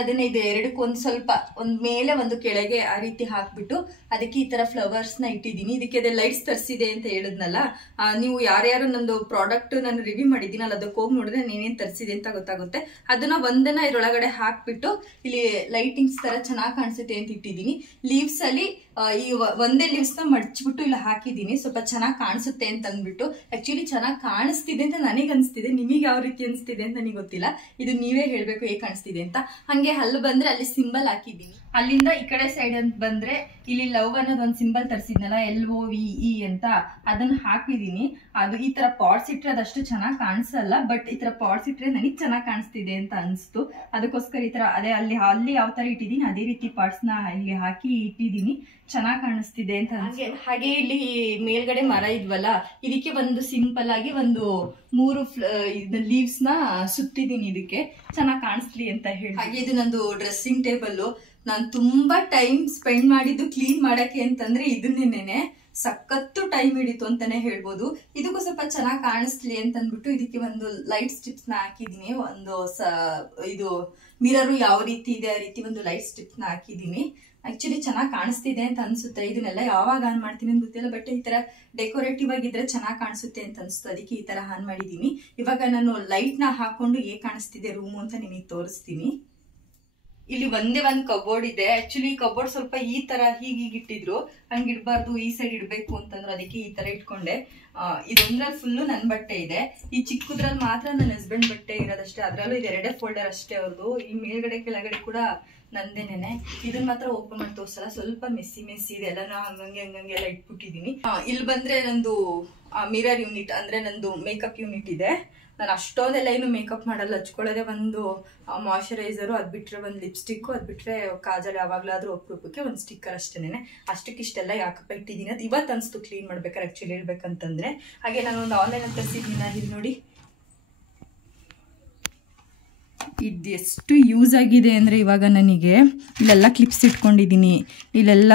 ಅದನ್ನೇ ಇದು ಎರಡಕ್ಕೂ ಒಂದು ಸ್ವಲ್ಪ ಒಂದು ಮೇಲೆ ಒಂದು ಕೆಳಗೆ ಆ ರೀತಿ ಹಾಕ್ಬಿಟ್ಟು ಅದಕ್ಕೆ ಈ ತರ ಫ್ಲವರ್ಸ್ ನ ಇಟ್ಟಿದ್ದೀನಿ. ಇದಕ್ಕೆ ಅದೇ ಲೈಟ್ಸ್ ತರಿಸಿದೆ ಅಂತ ಹೇಳಿದ್ನಲ್ಲ, ನೀವು ಯಾರ್ಯಾರು ನಂದು ಪ್ರಾಡಕ್ಟ್ ನಾನು ರಿವ್ಯೂ ಮಾಡಿದ್ದೀನಲ್ಲ ಅದಕ್ಕೆ ಹೋಗಿ ನೋಡಿದ್ರೆ ಏನೇನು ತರಿಸಿದೆ ಅಂತ ಗೊತ್ತಾಗುತ್ತೆ. ಅದನ್ನ ಒಂದನ್ನ ಇದ್ರೊಳಗಡೆ ಹಾಕ್ಬಿಟ್ಟು ಇಲ್ಲಿ ಲೈಟಿಂಗ್ಸ್ ತರ ಚೆನ್ನಾಗಿ ಕಾಣಿಸುತ್ತೆ ಅಂತ ಇಟ್ಟಿದ್ದೀನಿ. ಲೀವ್ಸ್ ಅಲ್ಲಿ ಈ ಒಂದೇ ಲೀವ್ಸ್ ನ ಮಡ್ಚ್ಬಿಟ್ಟು ಇಲ್ಲಿ ಹಾಕಿದ್ದೀನಿ, ಸ್ವಲ್ಪ ಚೆನ್ನಾಗಿ ಕಾಣಿಸುತ್ತೆ ಅಂತ ಅಂದ್ಬಿಟ್ಟು. ಆಕ್ಚುಲಿ ಚೆನ್ನಾಗಿ ಕಾಣಿಸ್ತಿದೆ ಅಂತ ನನಗೆ ಅನಿಸ್ತಿದೆ, ನಿಮಗೆ ಯಾವ ರೀತಿ ಅನಿಸ್ತಿದೆ ಅಂತ ನನಗೆ ಗೊತ್ತಿಲ್ಲ. ಇದು ನೀವೇ ಹೇಳ್ಬೇಕು ಹೇಗೆ ಕಾಣಿಸ್ತಿದೆ ಅಂತ. ಹಂಗೆ ಅಲ್ಲಿ ಬಂದ್ರೆ ಅಲ್ಲಿ ಸಿಂಬಲ್ ಹಾಕಿದ್ದೀನಿ. ಅಲ್ಲಿಂದ ಈ ಕಡೆ ಸೈಡ್ ಅಂತ ಬಂದ್ರೆ ಇಲ್ಲಿ ಲವ್ ಅನ್ನೋದು ಒಂದು ಸಿಂಬಲ್ ತರಿಸಿದ್ನಲ್ಲ LOVE ಅಂತ, ಅದನ್ನ ಹಾಕಿದೀನಿ. ಅದು ಈ ತರ ಪಾಟ್ಸ್ ಇಟ್ರೆ ಅದಷ್ಟು ಚೆನ್ನಾಗಿ ಕಾಣಿಸಲ್ಲ, ಬಟ್ ಈ ತರ ಪಾಟ್ಸ್ ಇಟ್ರೆ ನನಗೆ ಚೆನ್ನಾಗಿ ಕಾಣಿಸ್ತಿದೆ ಅಂತ ಅನ್ಸ್ತು. ಅದಕ್ಕೋಸ್ಕರ ಈ ತರ ಅದೇ ಅಲ್ಲಿ ಯಾವ ತರ ಇಟ್ಟಿದ್ದೀನಿ ಅದೇ ರೀತಿ ಪಾಟ್ಸ್ ನ ಇಲ್ಲಿ ಹಾಕಿ ಇಟ್ಟಿದ್ದೀನಿ, ಚೆನ್ನಾಗಿ ಕಾಣಿಸ್ತಿದೆ ಅಂತ. ಹಾಗೆ ಇಲ್ಲಿ ಮೇಲ್ಗಡೆ ಮರ ಇದ್ವಲ್ಲ, ಇದಕ್ಕೆ ಒಂದು ಸಿಂಪಲ್ ಆಗಿ ಒಂದು 3 ಲೀವ್ಸ್ ನ ಸುತ್ತಿದ್ದೀನಿ, ಇದಕ್ಕೆ ಚೆನ್ನಾಗಿ ಕಾಣಿಸ್ಲಿ ಅಂತ ಹೇಳಿ. ಹಾಗೆ ಇದು ನಂದು ಡ್ರೆಸ್ಸಿಂಗ್ ಟೇಬಲ್. ನಾನು ತುಂಬಾ ಟೈಮ್ ಸ್ಪೆಂಡ್ ಮಾಡಿದ್ದು ಕ್ಲೀನ್ ಮಾಡಕ್ಕೆ ಅಂತಂದ್ರೆ ಇದನ್ನೇನೆ ಸಖತ್ತು ಟೈಮ್ ಹಿಡಿತು ಅಂತಾನೆ ಹೇಳ್ಬೋದು. ಇದಕ್ಕೂ ಸ್ವಲ್ಪ ಚೆನ್ನಾಗಿ ಕಾಣಿಸ್ಲಿ ಅಂತ ಅಂದ್ಬಿಟ್ಟು ಇದಕ್ಕೆ ಒಂದು ಲೈಟ್ ಸ್ಟ್ರಿಪ್ಸ್ ನ ಹಾಕಿದೀನಿ. ಇದು ಮಿರರು ಯಾವ ರೀತಿ ಇದೆ ಆ ರೀತಿ ಒಂದು ಲೈಟ್ ಸ್ಟ್ರಿಪ್ಸ್ ನ ಹಾಕಿದೀನಿ. ಆಕ್ಚುಲಿ ಚೆನ್ನಾಗಿ ಕಾಣಿಸ್ತಿದೆ ಅಂತ ಅನ್ಸುತ್ತೆ. ಇದನ್ನೆಲ್ಲ ಯಾವಾಗ ಆನ್ ಮಾಡ್ತೀನಿ ಅಂತ ಗೊತ್ತಿಲ್ಲ, ಬಟ್ ಈ ತರ ಡೆಕೋರೇಟಿವ್ ಆಗಿದ್ರೆ ಚೆನ್ನಾಗಿ ಕಾಣಿಸುತ್ತೆ ಅಂತ ಅನ್ಸುತ್ತೆ, ಅದಕ್ಕೆ ಈ ತರ ಆನ್ ಮಾಡಿದೀನಿ. ಇವಾಗ ನಾನು ಲೈಟ್ ನ ಹಾಕೊಂಡು ಹೇಗೆ ಕಾಣಿಸ್ತಿದೆ ರೂಮು ಅಂತ ನಿಮಗೆ ತೋರಿಸ್ತೀನಿ. ಇಲ್ಲಿ ಒಂದೇ ಒಂದು ಕಬೋರ್ಡ್ ಇದೆ. ಆಕ್ಚುಲಿ ಕಬೋರ್ಡ್ ಸ್ವಲ್ಪ ಈ ತರ ಹೀಗಿಟ್ಟಿದ್ರು, ಹಂಗಿಡ್ಬಾರ್ದು ಈ ಸೈಡ್ ಇಡ್ಬೇಕು ಅಂತಂದ್ರೆ ಅದಕ್ಕೆ ಈ ತರ ಇಟ್ಕೊಂಡೆ. ಇದೊಂದ್ರಲ್ಲಿ ಫುಲ್ಲು ನನ್ನ ಬಟ್ಟೆ ಇದೆ, ಈ ಚಿಕ್ಕದ್ರಲ್ಲಿ ಮಾತ್ರ ನನ್ನ ಹಸ್ಬೆಂಡ್ ಬಟ್ಟೆ ಇರೋದಷ್ಟೇ. ಅದ್ರಲ್ಲೂ ಇದು 2 ಫೋಲ್ಡರ್ ಅಷ್ಟೇ ಅವ್ರದ್ದು. ಈ ಮೇಲ್ಗಡೆ ಕೆಳಗಡೆ ಕೂಡ ನಂದೇನೆ. ಇದನ್ನ ಮಾತ್ರ ಓಪನ್ ಮಾಡಿ ತೋರ್ಸಲ್ಲ, ಸ್ವಲ್ಪ ಮೆಸ್ಸಿ ಇದೆ ಎಲ್ಲ, ಹಂಗಂಗೆ ಎಲ್ಲ ಇಟ್ಬಿಟ್ಟಿದೀನಿ. ಇಲ್ಲಿ ಬಂದ್ರೆ ನಂದು ಮಿರರ್ ಯೂನಿಟ್ ಅಂದ್ರೆ ನಂದು ಮೇಕಪ್ ಯೂನಿಟ್ ಇದೆ. ನಾನು ಅಷ್ಟೊಂದೆಲ್ಲ ಏನು ಮೇಕಪ್ ಮಾಡಲ್ಲ, ಹಚ್ಕೊಳ್ಳೋದೇ ಒಂದು ಮಾಯಶ್ಚರೈಸರು, ಅದು ಬಿಟ್ರೆ ಒಂದು ಲಿಪ್ಸ್ಟಿಕ್ಕು, ಅದು ಬಿಟ್ರೆ ಕಾಜಲ್ ಯಾವಾಗ್ಲಾದ್ರೂ ಅಪರೂಪಕ್ಕೆ ಒಂದು ಸ್ಟಿಕ್ಕರ್ ಅಷ್ಟೇನೆ. ಅಷ್ಟಕ್ಕಿಷ್ಟೆಲ್ಲ ಯಾಕಪ್ಪ ಇಟ್ಟಿದ್ದೀನಿ, ಅದು ಇವತ್ತು ಅನಿಸ್ತು ಕ್ಲೀನ್ ಮಾಡ್ಬೇಕಾದ್ರೆ ಆಕ್ಚುಲಿ ಹೇಳ್ಬೇಕಂತಂದ್ರೆ. ಹಾಗೆ ನಾನು ಒಂದು ಆನ್ಲೈನ್ ಅಂತ ತರಿಸಿದ್ದೀನಿ, ಇಲ್ಲಿ ನೋಡಿ ಇದು ಎಷ್ಟು ಯೂಸ್ ಆಗಿದೆ ಅಂದರೆ ಇವಾಗ ನನಗೆ ಇಲ್ಲೆಲ್ಲ ಕ್ಲಿಪ್ಸ್ ಇಟ್ಕೊಂಡಿದ್ದೀನಿ, ಇಲ್ಲೆಲ್ಲ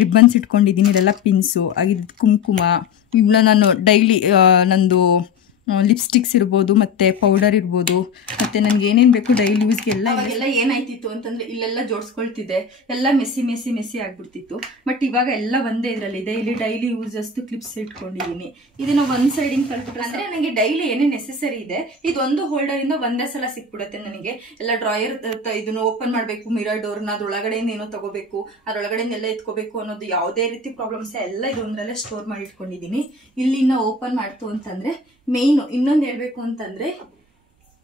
ರಿಬ್ಬನ್ಸ್ ಇಟ್ಕೊಂಡಿದ್ದೀನಿ, ಇಲ್ಲೆಲ್ಲ ಪಿನ್ಸು ಆಗಿದ್ದು ಕುಂಕುಮ, ಇವನ್ನ ನಾನು ಡೈಲಿ ನಂದು ಲಿಪ್ಸ್ಟಿಕ್ಸ್ ಇರ್ಬೋದು ಮತ್ತು ಪೌಡರ್ ಇರ್ಬೋದು ಮತ್ತು ನನಗೆ ಏನೇನು ಬೇಕು ಡೈಲಿ ಯೂಸ್ಗೆ ಎಲ್ಲ ಏನಾಯ್ತಿತ್ತು ಅಂತಂದರೆ ಇಲ್ಲೆಲ್ಲ ಜೋಡಿಸ್ಕೊಳ್ತಿದ್ದೆ, ಎಲ್ಲ ಮೆಸ್ಸಿ ಆಗಿಬಿಡ್ತಿತ್ತು. ಬಟ್ ಇವಾಗ ಎಲ್ಲ ಒಂದೇ ಇದರಲ್ಲಿ ಇದೆ. ಇಲ್ಲಿ ಡೈಲಿ ಯೂಸ್ ಅಷ್ಟು ಕ್ಲಿಪ್ಸ್ ಇಟ್ಕೊಂಡಿದ್ದೀನಿ. ಇದನ್ನು ಒಂದು ಸೈಡಿಂಗ್ ಕಲ್ಬಿಟ್ರೆ ಅಂದರೆ ನನಗೆ ಡೈಲಿ ಏನೇ ನೆಸೆಸರಿ ಇದೆ ಇದೊಂದು ಹೋಲ್ಡರಿಂದ ಒಂದೇ ಸಲ ಸಿಕ್ಬಿಡುತ್ತೆ ನನಗೆ. ಎಲ್ಲ ಡ್ರಾಯರ್ ಇದನ್ನು ಓಪನ್ ಮಾಡಬೇಕು, ಮಿರರ್ ಡೋರ್ನ ಅದ್ರೊಳಗಡೆಯಿಂದ ಏನೋ ತಗೋಬೇಕು, ಅದ್ರೊಳಗಡೆಯಿಂದ ಎಲ್ಲ ಎತ್ಕೋಬೇಕು ಅನ್ನೋದು ಯಾವುದೇ ರೀತಿ ಪ್ರಾಬ್ಲಮ್ಸ್ ಎಲ್ಲ ಇದೊಂದರಲ್ಲೇ ಸ್ಟೋರ್ ಮಾಡಿ ಇಟ್ಕೊಂಡಿದ್ದೀನಿ. ಇಲ್ಲಿಂದ ಓಪನ್ ಮಾಡ್ತು ಅಂತಂದರೆ ಮೇಯ್ನು ಇನ್ನೊಂದು ಹೇಳಬೇಕು ಅಂತಂದರೆ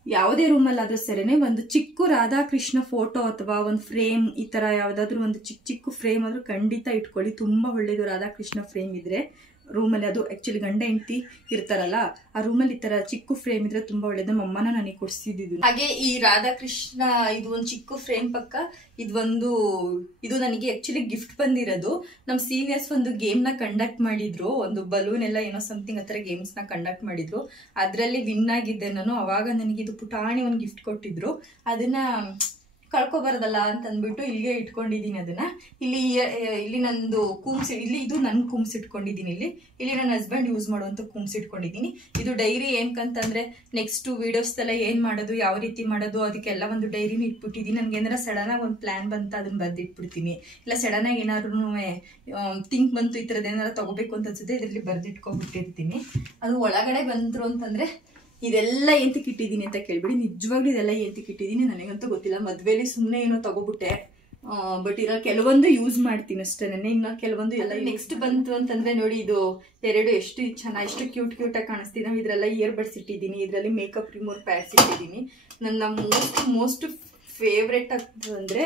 ಯಾವುದೇ ರೂಮಲ್ಲಾದ್ರೂ ಸರಿನೇ ಒಂದು ಚಿಕ್ಕ ರಾಧಾಕೃಷ್ಣ ಫೋಟೋ ಅಥವಾ ಒಂದು ಫ್ರೇಮ್ ಈ ತರ ಯಾವ್ದಾದ್ರು ಒಂದು ಚಿಕ್ಕ ಫ್ರೇಮ್ ಆದ್ರೂ ಖಂಡಿತ ಇಟ್ಕೊಳ್ಳಿ. ತುಂಬಾ ಒಳ್ಳೇದು ರಾಧಾಕೃಷ್ಣ ಫ್ರೇಮ್ ಇದ್ರೆ ರೂಮಲ್ಲಿ. ಅದು ಆಕ್ಚುಲಿ ಗಂಡ ಹೆಂಡತಿ ಇರ್ತಾರಲ್ಲ ಆ ರೂಮಲ್ಲಿ ಈ ತರ ಚಿಕ್ಕ ಫ್ರೇಮ್ ಇದ್ರೆ ತುಂಬಾ ಒಳ್ಳೇದು. ನಮ್ಮ ಅಮ್ಮನ ನನಗೆ ಕೊಡ್ಸಿದ್ದು. ಹಾಗೆ ಈ ರಾಧಾಕೃಷ್ಣ ಇದು ಒಂದು ಚಿಕ್ಕ ಫ್ರೇಮ್ ಪಕ್ಕ ಇದು ನನಗೆ ಆಕ್ಚುಲಿ ಗಿಫ್ಟ್ ಬಂದಿರೋದು. ನಮ್ ಸೀನಿಯರ್ಸ್ ಒಂದು ಗೇಮ್ ನ ಕಂಡಕ್ಟ್ ಮಾಡಿದ್ರು, ಒಂದು ಬಲೂನ್ ಎಲ್ಲ ಏನೋ ಸಮಥಿಂಗ್ ಆತರ ಗೇಮ್ಸ್ ನ ಕಂಡಕ್ಟ್ ಮಾಡಿದ್ರು. ಅದ್ರಲ್ಲಿ ವಿನ್ ಆಗಿದ್ದೆ ನಾನು. ಅವಾಗ ನನಗೆ ಇದು ಪುಟಾಣಿ ಒಂದು ಗಿಫ್ಟ್ ಕೊಟ್ಟಿದ್ರು. ಅದನ್ನ ಕಳ್ಕೊಬಾರ್ದಲ್ಲ ಅಂತ ಅಂದ್ಬಿಟ್ಟು ಇಲ್ಲಿಗೆ ಇಟ್ಕೊಂಡಿದ್ದೀನಿ ಅದನ್ನ. ಇಲ್ಲಿ ನಂದು ಇದು ನನ್ ಕೂಮ್ಸ್ ಇಟ್ಕೊಂಡಿದ್ದೀನಿ. ಇಲ್ಲಿ ನನ್ನ ಹಸ್ಬೆಂಡ್ ಯೂಸ್ ಮಾಡುವಂತ ಕೂಮ್ಸ್ ಇಟ್ಕೊಂಡಿದ್ದೀನಿ. ಇದು ಡೈರಿ ಏನಕ್ಕಂತಂದ್ರೆ ನೆಕ್ಸ್ಟ್ ವಿಡಿಯೋಸ್ ಎಲ್ಲ ಏನ್ ಮಾಡೋದು, ಯಾವ ರೀತಿ ಮಾಡೋದು, ಅದಕ್ಕೆಲ್ಲ ಒಂದು ಡೈರಿನ ಇಟ್ಬಿಟ್ಟಿದ್ದೀನಿ. ನನ್ಗೆ ಏನಾರ ಸಡನ್ ಆಗಿ ಒಂದು ಪ್ಲಾನ್ ಬಂತ ಅದನ್ನ ಬರ್ದಿಟ್ಬಿಡ್ತೀನಿ. ಇಲ್ಲ ಸಡನ್ ಆಗಿ ಏನಾದ್ರು ಥಿಂಕ್ ಬಂತು ಈ ತರದ್ ಏನಾರ ತಗೋಬೇಕು ಅಂತ ಅನ್ಸುತ್ತೆ, ಇದ್ರಲ್ಲಿ ಬರ್ದಿಟ್ಕೊಂಡ್ಬಿಟ್ಟಿರ್ತೀನಿ. ಅದು ಒಳಗಡೆ ಬಂದ್ರು ಅಂತಂದ್ರೆ ಇದೆಲ್ಲ ಎಂತಕ್ಕೆ ಇಟ್ಟಿದ್ದೀನಿ ಅಂತ ಕೇಳ್ಬಿಡಿ. ನಿಜವಾಗ್ಲೂ ಇದೆಲ್ಲ ಎಂತಕ್ಕೆ ಇಟ್ಟಿದ್ದೀನಿ ನನಗಂತೂ ಗೊತ್ತಿಲ್ಲ. ಮದ್ವೆಲಿ ಸುಮ್ಮನೆ ಏನೋ ತಗೋಬಿಟ್ಟೆ. ಬಟ್ ಇರೋ ಕೆಲವೊಂದು ಯೂಸ್ ಮಾಡ್ತೀನಿ ಅಷ್ಟೇ. ಇನ್ನ ಕೆಲವೊಂದು ಎಲ್ಲ ನೆಕ್ಸ್ಟ್ ಬಂತು ಅಂತಂದ್ರೆ ನೋಡಿ, ಇದು ಎಷ್ಟು ಚೆನ್ನಾಗಿ ಎಷ್ಟು ಕ್ಯೂಟ್ ಆಗಿ ಕಾಣಿಸ್ತೀನಿ. ನಾವು ಇದ್ರೆಲ್ಲ ಇಯರ್ ಬಡ್ಸ್ ಇಟ್ಟಿದ್ದೀನಿ. ಇದರಲ್ಲಿ ಮೇಕಪ್ ರಿಮೂವರ್ ಪ್ಯಾಡ್ಸ್ ಇಟ್ಟಿದ್ದೀನಿ. ನನ್ನ ಮೋಸ್ಟ್ ಫೇವ್ರೆಟ್ ಅಂದ್ರೆ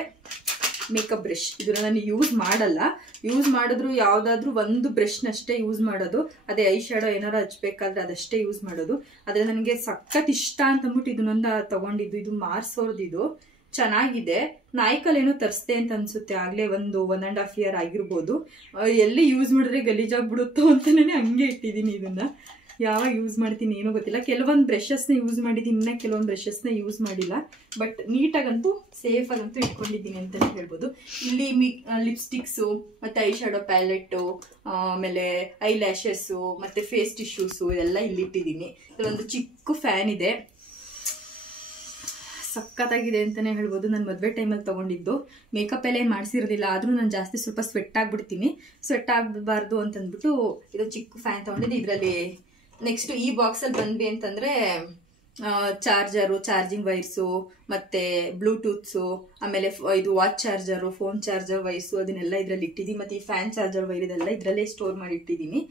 ಮೇಕಪ್ ಬ್ರಷ್. ಇದನ್ನ ನಾನು ಯೂಸ್ ಮಾಡಲ್ಲ. ಯೂಸ್ ಮಾಡಿದ್ರು ಯಾವ್ದಾದ್ರು ಒಂದು ಬ್ರಷ್ನಷ್ಟೇ ಯೂಸ್ ಮಾಡೋದು. ಅದೇ ಐ ಶ್ಯಾಡೋ ಏನಾರು ಹಚ್ಬೇಕಾದ್ರೆ ಅದಷ್ಟೇ ಯೂಸ್ ಮಾಡೋದು. ಆದ್ರೆ ನನಗೆ ಸಖತ್ ಇಷ್ಟ ಅಂತ ಅಂದ್ಬಿಟ್ಟು ಇದನ್ನೊಂದು ತಗೊಂಡಿದ್ದು. ಇದು ಮಾರ್ಸ್ ಅವ್ರದ್ದು. ಚೆನ್ನಾಗಿದೆ. ನಾಯ್ಕಲ್ ಏನೋ ತರಿಸ್ದೆ ಅಂತ ಅನ್ಸುತ್ತೆ. ಆಗ್ಲೇ 1.5 year ಆಗಿರ್ಬೋದು. ಎಲ್ಲಿ ಯೂಸ್ ಮಾಡಿದ್ರೆ ಗಲೀಜಾಗ್ಬಿಡುತ್ತೋ ಅಂತಾನೆ ಹಂಗೆ ಇಟ್ಟಿದ್ದೀನಿ. ಇದನ್ನ ಯಾವಾಗ ಯೂಸ್ ಮಾಡ್ತೀನಿ ಏನೋ ಗೊತ್ತಿಲ್ಲ. ಕೆಲವೊಂದು ಬ್ರಷಸ್ನ ಯೂಸ್ ಮಾಡಿದ್ದೀನಿ, ಇನ್ನ ಕೆಲವೊಂದು ಬ್ರಷಸ್ನ ಯೂಸ್ ಮಾಡಿಲ್ಲ. ಬಟ್ ನೀಟಾಗಂತೂ ಸೇಫ್ ಆಗಂತೂ ಇಟ್ಕೊಂಡಿದ್ದೀನಿ ಅಂತಾನೆ ಹೇಳ್ಬೋದು. ಇಲ್ಲಿ ಲಿಪ್ಸ್ಟಿಕ್ಸು ಮತ್ತೆ ಐ ಶ್ಯಾಡೋ ಪ್ಯಾಲೆಟ್ಟು, ಆಮೇಲೆ ಐ ಲ್ಯಾಶಸ್ಸು ಮತ್ತೆ ಫೇಸ್ ಟಿಶ್ಯೂಸು ಇದೆಲ್ಲ ಇಲ್ಲಿ ಇಟ್ಟಿದ್ದೀನಿ. ಇಲ್ಲೊಂದು ಚಿಕ್ಕ ಫ್ಯಾನ್ ಇದೆ, ಸಖತ್ತಾಗಿದೆ ಅಂತಾನೆ ಹೇಳ್ಬೋದು. ನಾನು ಮದುವೆ ಟೈಮಲ್ಲಿ ತಗೊಂಡಿದ್ದು. ಮೇಕಪ್ ಎಲ್ಲ ಏನು ಮಾಡಿಸಿರೋದಿಲ್ಲ, ಆದ್ರೂ ನಾನು ಜಾಸ್ತಿ ಸ್ವಲ್ಪ ಸ್ವೆಟ್ ಆಗ್ಬಿಡ್ತೀನಿ. ಸ್ವೆಟ್ ಆಗಬಾರ್ದು ಅಂತಂದ್ಬಿಟ್ಟು ಇದು ಚಿಕ್ಕ ಫ್ಯಾನ್ ತಗೊಂಡಿದ್ದು. ಇದರಲ್ಲಿ ನೆಕ್ಸ್ಟ್ ಈ ಬಾಕ್ಸಲ್ಲಿ ಬಂದ್ವಿ ಅಂತಂದ್ರೆ ಚಾರ್ಜರು, ಚಾರ್ಜಿಂಗ್ ವೈರ್ಸು, ಮತ್ತೆ ಬ್ಲೂಟೂತ್ಸು, ಆಮೇಲೆ ಇದು watch charger, phone charger wires ಅದನ್ನೆಲ್ಲ ಇದರಲ್ಲಿ ಇಟ್ಟಿದ್ದೀನಿ. ಮತ್ತೆ ಈ ಫ್ಯಾನ್ ಚಾರ್ಜರ್ ವೈರ್ ಇದೆಲ್ಲ ಇದರಲ್ಲೇ ಸ್ಟೋರ್ ಮಾಡಿ ಇಟ್ಟಿದ್ದೀನಿ.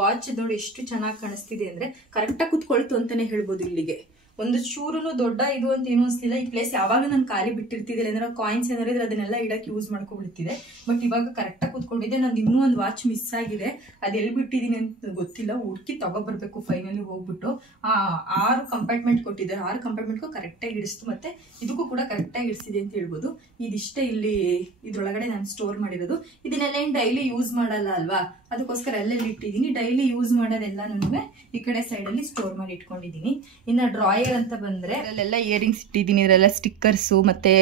ವಾಚ್ ನೋಡಿ ಎಷ್ಟು ಚೆನ್ನಾಗಿ ಕಾಣಿಸ್ತಿದೆ ಅಂದ್ರೆ ಕರೆಕ್ಟಾಗಿ ಕುತ್ಕೊಳ್ತು ಅಂತಾನೆ ಹೇಳ್ಬೋದು. ಇಲ್ಲಿಗೆ ಒಂದು ಚೂರುನು ದೊಡ್ಡ ಇದು ಅಂತ ಏನೂ ಅನ್ಸ್ಲಿಲ್ಲ. ಈ ಪ್ಲೇಸ್ ಯಾವಾಗ ನಾನು ಖಾಲಿ ಬಿಟ್ಟಿರ್ತಿದ್ದಿಲ್ಲ, ಏನಾರ ಕಾಯಿನ್ಸ್ ಏನಾರ ಇದ್ರೆ ಅದನ್ನೆಲ್ಲ ಇಡಕ್ಕೆ ಯೂಸ್ ಮಾಡ್ಕೊಬಿಡ್ತಿದೆ. ಬಟ್ ಇವಾಗ ಕರೆಕ್ಟಾಗಿ ಕೂತ್ಕೊಂಡಿದ್ದೆ. ನಂದು ಇನ್ನೂ ಒಂದು ವಾಚ್ ಮಿಸ್ ಆಗಿದೆ, ಅದೆಲ್ಲಿ ಬಿಟ್ಟಿದ್ದೀನಿ ಅಂತ ಗೊತ್ತಿಲ್ಲ. ಹುಡುಕಿ ತಗೊಬರ್ಬೇಕು ಫೈನಲಿ ಹೋಗ್ಬಿಟ್ಟು. 6 ಕಂಪಾರ್ಟ್ಮೆಂಟ್ ಕೊಟ್ಟಿದ್ದಾರೆ. 6 ಕಂಪಾರ್ಟ್ಮೆಂಟ್ಗೂ ಕರೆಕ್ಟಾಗಿ ಇಡಿಸ್ತು. ಮತ್ತೆ ಇದಕ್ಕೂ ಕೂಡ ಕರೆಕ್ಟಾಗಿ ಇಡಿಸಿದೆ ಅಂತ ಹೇಳ್ಬೋದು. ಇದಿಷ್ಟೇ ಇಲ್ಲಿ ಇದ್ರೊಳಗಡೆ ನಾನು ಸ್ಟೋರ್ ಮಾಡಿರೋದು. ಇದನ್ನೆಲ್ಲ ಏನು ಡೈಲಿ ಯೂಸ್ ಮಾಡಲ್ಲ ಅಲ್ವಾ, ಅದಕ್ಕೋಸ್ಕರ ಎಲ್ಲೆಲ್ಲಿ ಇಟ್ಟಿದ್ದೀನಿ. ಡೈಲಿ ಯೂಸ್ ಮಾಡೋದೆಲ್ಲ ನಾನು ಈ ಕಡೆ ಸೈಡಲ್ಲಿ ಸ್ಟೋರ್ ಮಾಡಿ ಇಟ್ಕೊಂಡಿದ್ದೀನಿ. ಇನ್ನು ಡ್ರಾಯರ್ ಅಂತ ಬಂದ್ರೆ ಅಲ್ಲೆಲ್ಲ ಇಯರಿಂಗ್ಸ್ ಇಟ್ಟಿದ್ದೀನಿ. ಇದರೆಲ್ಲ ಸ್ಟಿಕ್ಕರ್ಸು ಮತ್ತೆ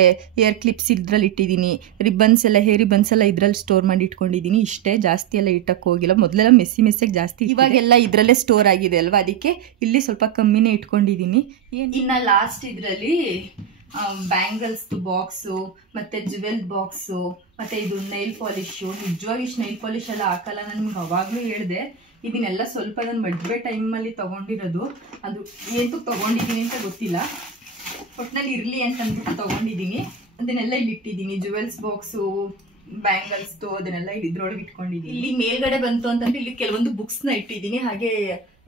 ಏರ್ ಕ್ಲಿಪ್ಸ್ ಇದ್ರಲ್ಲಿ ಇಟ್ಟಿದ್ದೀನಿ. ರಿಬ್ಬನ್ಸ್ ಎಲ್ಲ ಹೇರ್ ರಿಬ್ಬನ್ಸ್ ಎಲ್ಲ ಇದ್ರಲ್ಲಿ ಸ್ಟೋರ್ ಮಾಡಿ ಇಟ್ಕೊಂಡಿದ್ದೀನಿ. ಇಷ್ಟೇ, ಜಾಸ್ತಿ ಎಲ್ಲ ಇಟ್ಟಕ್ಕೆ ಹೋಗಿಲ್ಲ. ಮೊದಲೆಲ್ಲ ಮೆಸ್ಸಿಗೆ ಜಾಸ್ತಿ, ಇವಾಗೆಲ್ಲ ಇದ್ರಲ್ಲೇ ಸ್ಟೋರ್ ಆಗಿದೆ ಅಲ್ವಾ, ಅದಕ್ಕೆ ಇಲ್ಲಿ ಸ್ವಲ್ಪ ಕಮ್ಮಿನೇ ಇಟ್ಕೊಂಡಿದ್ದೀನಿ. ಇನ್ನ ಲಾಸ್ಟ್ ಇದ್ರಲ್ಲಿ ಬ್ಯಾಂಗಲ್ಸ್ ಬಾಕ್ಸು ಮತ್ತೆ ಜುವೆಲ್ ಬಾಕ್ಸು ಮತ್ತೆ ಇದು ನೈಲ್ ಪಾಲಿಶು. ನಿಜವಾಗಿ ಇಷ್ಟು ನೈಲ್ ಪಾಲಿಶ್ ಎಲ್ಲ ಹಾಕಲ್ಲ. ನಾನು ನಿಮ್ಗೆ ಅವಾಗ್ಲೂ ಹೇಳಿದೆ. ಇದನ್ನೆಲ್ಲ ಸ್ವಲ್ಪ ನಾನು ಮದುವೆ ಟೈಮಲ್ಲಿ ತಗೊಂಡಿರೋದು. ಅದು ಏನು ತಗೊಂಡಿದ್ದೀನಿ ಅಂತ ಗೊತ್ತಿಲ್ಲ, ಒಟ್ಟಿನಲ್ಲಿ ಇರಲಿ ಅಂತ ಅಂದ್ಬಿಟ್ಟು ತಗೊಂಡಿದ್ದೀನಿ. ಅದನ್ನೆಲ್ಲ ಇಲ್ಲಿ ಇಟ್ಟಿದ್ದೀನಿ. ಜುವೆಲ್ಸ್ ಬಾಕ್ಸು, ಬ್ಯಾಂಗಲ್ಸ್ದು ಅದನ್ನೆಲ್ಲ ಇದ್ರೊಳಗೆ ಇಟ್ಕೊಂಡಿದ್ದೀನಿ. ಇಲ್ಲಿ ಮೇಲ್ಗಡೆ ಬಂತು ಅಂತಂದ್ರೆ ಇಲ್ಲಿ ಕೆಲವೊಂದು ಬುಕ್ಸ್ನ ಇಟ್ಟಿದ್ದೀನಿ. ಹಾಗೆ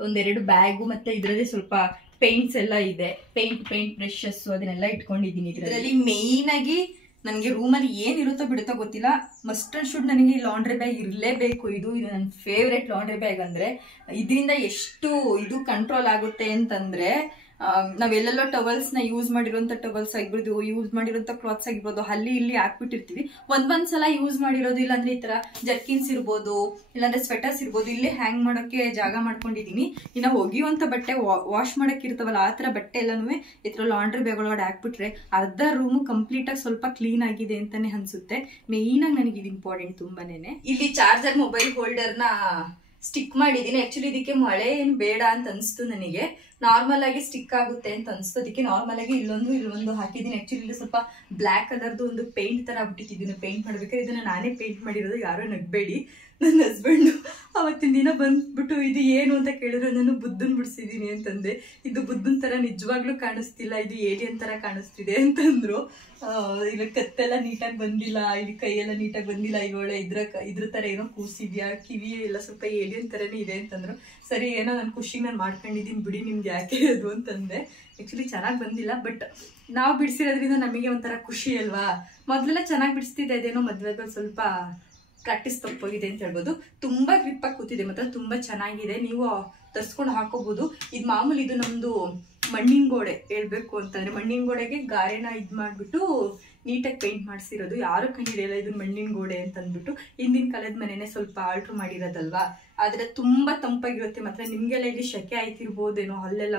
1-2 ಬ್ಯಾಗು ಮತ್ತೆ ಇದರಲ್ಲಿ ಸ್ವಲ್ಪ ಪೇಂಟ್ಸ್ ಎಲ್ಲ ಇದೆ. ಪೇಂಟ್ ಬ್ರಷಸ್ ಅದನ್ನೆಲ್ಲ ಇಟ್ಕೊಂಡಿದ್ದೀನಿ. ಇದರಲ್ಲಿ ಮೇಯ್ನ್ ಆಗಿ ನನಗೆ ರೂಮಲ್ಲಿ ಏನಿರುತ್ತೋ ಬಿಡುತ್ತೋ ಗೊತ್ತಿಲ್ಲ, ಮಸ್ಟ್ ಅಂಡ್ ಶುಡ್ ನನಗೆ ಲಾಂಡ್ರಿ ಬ್ಯಾಗ್ ಇರಲೇಬೇಕು. ಇದು ನನ್ನ ಫೇವ್ರೆಟ್ ಲಾಂಡ್ರಿ ಬ್ಯಾಗ್. ಅಂದ್ರೆ ಇದರಿಂದ ಎಷ್ಟು ಇದು ಕಂಟ್ರೋಲ್ ಆಗುತ್ತೆ ಅಂತಂದ್ರೆ, ನಾವೆಲ್ಲೆಲ್ಲೋ ಟವಲ್ಸ್ ನ ಯೂಸ್ ಮಾಡಿರೋಂಥ ಟವಲ್ಸ್ ಆಗಿರ್ಬೋದು, ಯೂಸ್ ಮಾಡಿರೋಂಥ ಕ್ಲಾತ್ಸ್ ಆಗಿರ್ಬೋದು, ಅಲ್ಲಿ ಇಲ್ಲಿ ಹಾಕ್ಬಿಟ್ಟಿರ್ತೀವಿ. ಒಂದ್ಸಲ ಯೂಸ್ ಮಾಡಿರೋದು, ಇಲ್ಲಾಂದ್ರೆ ಈ ತರ ಜರ್ಕಿನ್ಸ್ ಇರ್ಬೋದು, ಇಲ್ಲಾಂದ್ರೆ ಸ್ವೆಟರ್ಸ್ ಇರ್ಬೋದು, ಇಲ್ಲಿ ಹ್ಯಾಂಗ್ ಮಾಡೋಕೆ ಜಾಗ ಮಾಡ್ಕೊಂಡಿದೀನಿ. ಇನ್ನ ಒಗಿಯುವಂತ ಬಟ್ಟೆ ವಾಶ್ ಮಾಡಕ್ ಇರ್ತಾವಲ್ಲ, ಆ ತರ ಬಟ್ಟೆ ಎಲ್ಲಾನು ಈ ತರ ಲಾಂಡ್ರಿ ಬ್ಯಾಗ್ ಒಳಗಡೆ ಹಾಕ್ಬಿಟ್ರೆ ಅರ್ಧ ರೂಮ್ ಕಂಪ್ಲೀಟ್ ಆಗಿ ಸ್ವಲ್ಪ ಕ್ಲೀನ್ ಆಗಿದೆ ಅಂತಾನೆ ಅನ್ಸುತ್ತೆ. ಮೇಯ್ನ್ ಆಗಿ ನನಗೆ ಇದು ಇಂಪಾರ್ಟೆಂಟ್ ತುಂಬಾನೇನೆ. ಇಲ್ಲಿ ಚಾರ್ಜರ್ ಮೊಬೈಲ್ ಹೋಲ್ಡರ್ ನ ಸ್ಟಿಕ್ ಮಾಡಿದೀನಿ. ಆಕ್ಚುಲಿ ಇದಕ್ಕೆ ಮಳೆ ಏನ್ ಬೇಡ ಅಂತ ಅನ್ಸ್ತು ನನಗೆ. ನಾರ್ಮಲ್ ಆಗಿ ಸ್ಟಿಕ್ ಆಗುತ್ತೆ ಅಂತ ಅನ್ಸ್ತು. ಅದಕ್ಕೆ ನಾರ್ಮಲ್ ಆಗಿ ಇಲ್ಲೊಂದು ಹಾಕಿದೀನಿ. ಆಕ್ಚುಲಿ ಇಲ್ಲಿ ಸ್ವಲ್ಪ ಬ್ಲಾಕ್ ಕಲರ್ದು ಒಂದು ಪೇಂಟ್ ತರ ಬಿಟ್ಟಿದ್ದೀನಿ. ಪೇಂಟ್ ಮಾಡ್ಬೇಕಾದ್ರೆ ಇದನ್ನ ನಾನೇ ಪೇಂಟ್ ಮಾಡಿರೋದು, ಯಾರೋ ನಗ್ಬೇಡಿ. ನನ್ನ ಹಸ್ಬೆಂಡ್ ಅವತ್ತಿನ ದಿನ ಬಂದ್ಬಿಟ್ಟು ಇದು ಏನು ಅಂತ ಕೇಳಿದ್ರು. ನಾನು ಬುದ್ಧನ್ ಬಿಡಿಸಿದೀನಿ ಅಂತಂದೆ. ಇದು ಬುದ್ಧನ್ ತರ ನಿಜವಾಗ್ಲೂ ಕಾಣಿಸ್ತಿಲ್ಲ, ಇದು ಏಲಿಯನ್ ತರ ಕಾಣಿಸ್ತಿದೆ ಅಂತಂದ್ರು. ಇಲ್ಲ ಕತ್ತೆಲ್ಲ ನೀಟಾಗಿ ಬಂದಿಲ್ಲ, ಇಲ್ಲಿ ಕೈಯೆಲ್ಲ ನೀಟಾಗಿ ಬಂದಿಲ್ಲ, ಇವಳೆ ಇದ್ರ ತರ ಏನೋ ಕೂಸಿದ್ಯಾ, ಕಿವಿ ಎಲ್ಲ ಸ್ವಲ್ಪ ಏಲಿಯನ್ ತರನೇ ಇದೆ ಅಂತಂದ್ರು. ಸರಿ, ಏನೋ ನನ್ನ ಖುಷಿಗೆ ನಾನು ಮಾಡ್ಕೊಂಡಿದ್ದೀನಿ ಬಿಡಿ, ನಿಮ್ಗೆ ಯಾಕೆ ಅದು ಅಂತಂದೆ. ಆ್ಯಕ್ಚುಲಿ ಚೆನ್ನಾಗಿ ಬಂದಿಲ್ಲ, ಬಟ್ ನಾವು ಬಿಡಿಸಿರೋದ್ರಿಂದ ನಮಗೆ ಒಂಥರ ಖುಷಿ ಅಲ್ವಾ. ಮೊದಲೆಲ್ಲ ಚೆನ್ನಾಗಿ ಬಿಡಿಸ್ತಿದ್ದೆ, ಅದೇನೋ ಮದುವೆಗಳು ಸ್ವಲ್ಪ ಪ್ರಾಕ್ಟೀಸ್ ತಪ್ಪೋಗಿದೆ ಅಂತ ಹೇಳ್ಬೋದು. ತುಂಬ ಗ್ರಿಪ್ಪಾಗಿ ಕೂತಿದೆ, ಮಾತ್ರ ತುಂಬ ಚೆನ್ನಾಗಿದೆ. ನೀವು ತರಿಸ್ಕೊಂಡು ಹಾಕೋಬಹುದು. ಇದು ಮಾಮೂಲಿ, ಇದು ನಮ್ಮದು ಮಣ್ಣಿನ ಗೋಡೆ ಹೇಳ್ಬೇಕು ಅಂತಂದ್ರೆ, ಮಣ್ಣಿನ ಗೋಡೆಗೆ ಗಾರೆನ ಇದು ಮಾಡಿಬಿಟ್ಟು ನೀಟಾಗಿ ಪೇಂಟ್ ಮಾಡಿಸಿರೋದು. ಯಾರು ಕಂಡು ಹಿಡಿಯಲ್ಲ ಇದು ಮಣ್ಣಿನ ಗೋಡೆ ಅಂತ ಅಂದ್ಬಿಟ್ಟು. ಹಿಂದಿನ ಕಾಲದ ಮನೆನೇ ಸ್ವಲ್ಪ ಆಲ್ಟ್ರ್ ಮಾಡಿರೋದಲ್ವಾ, ಆದರೆ ತುಂಬ ತಂಪಾಗಿರುತ್ತೆ. ಮಾತ್ರ ನಿಮಗೆಲ್ಲ ಇಲ್ಲಿ ಶೆಕೆ ಆಯ್ತಿರ್ಬೋದೇನೋ, ಅಲ್ಲೆಲ್ಲ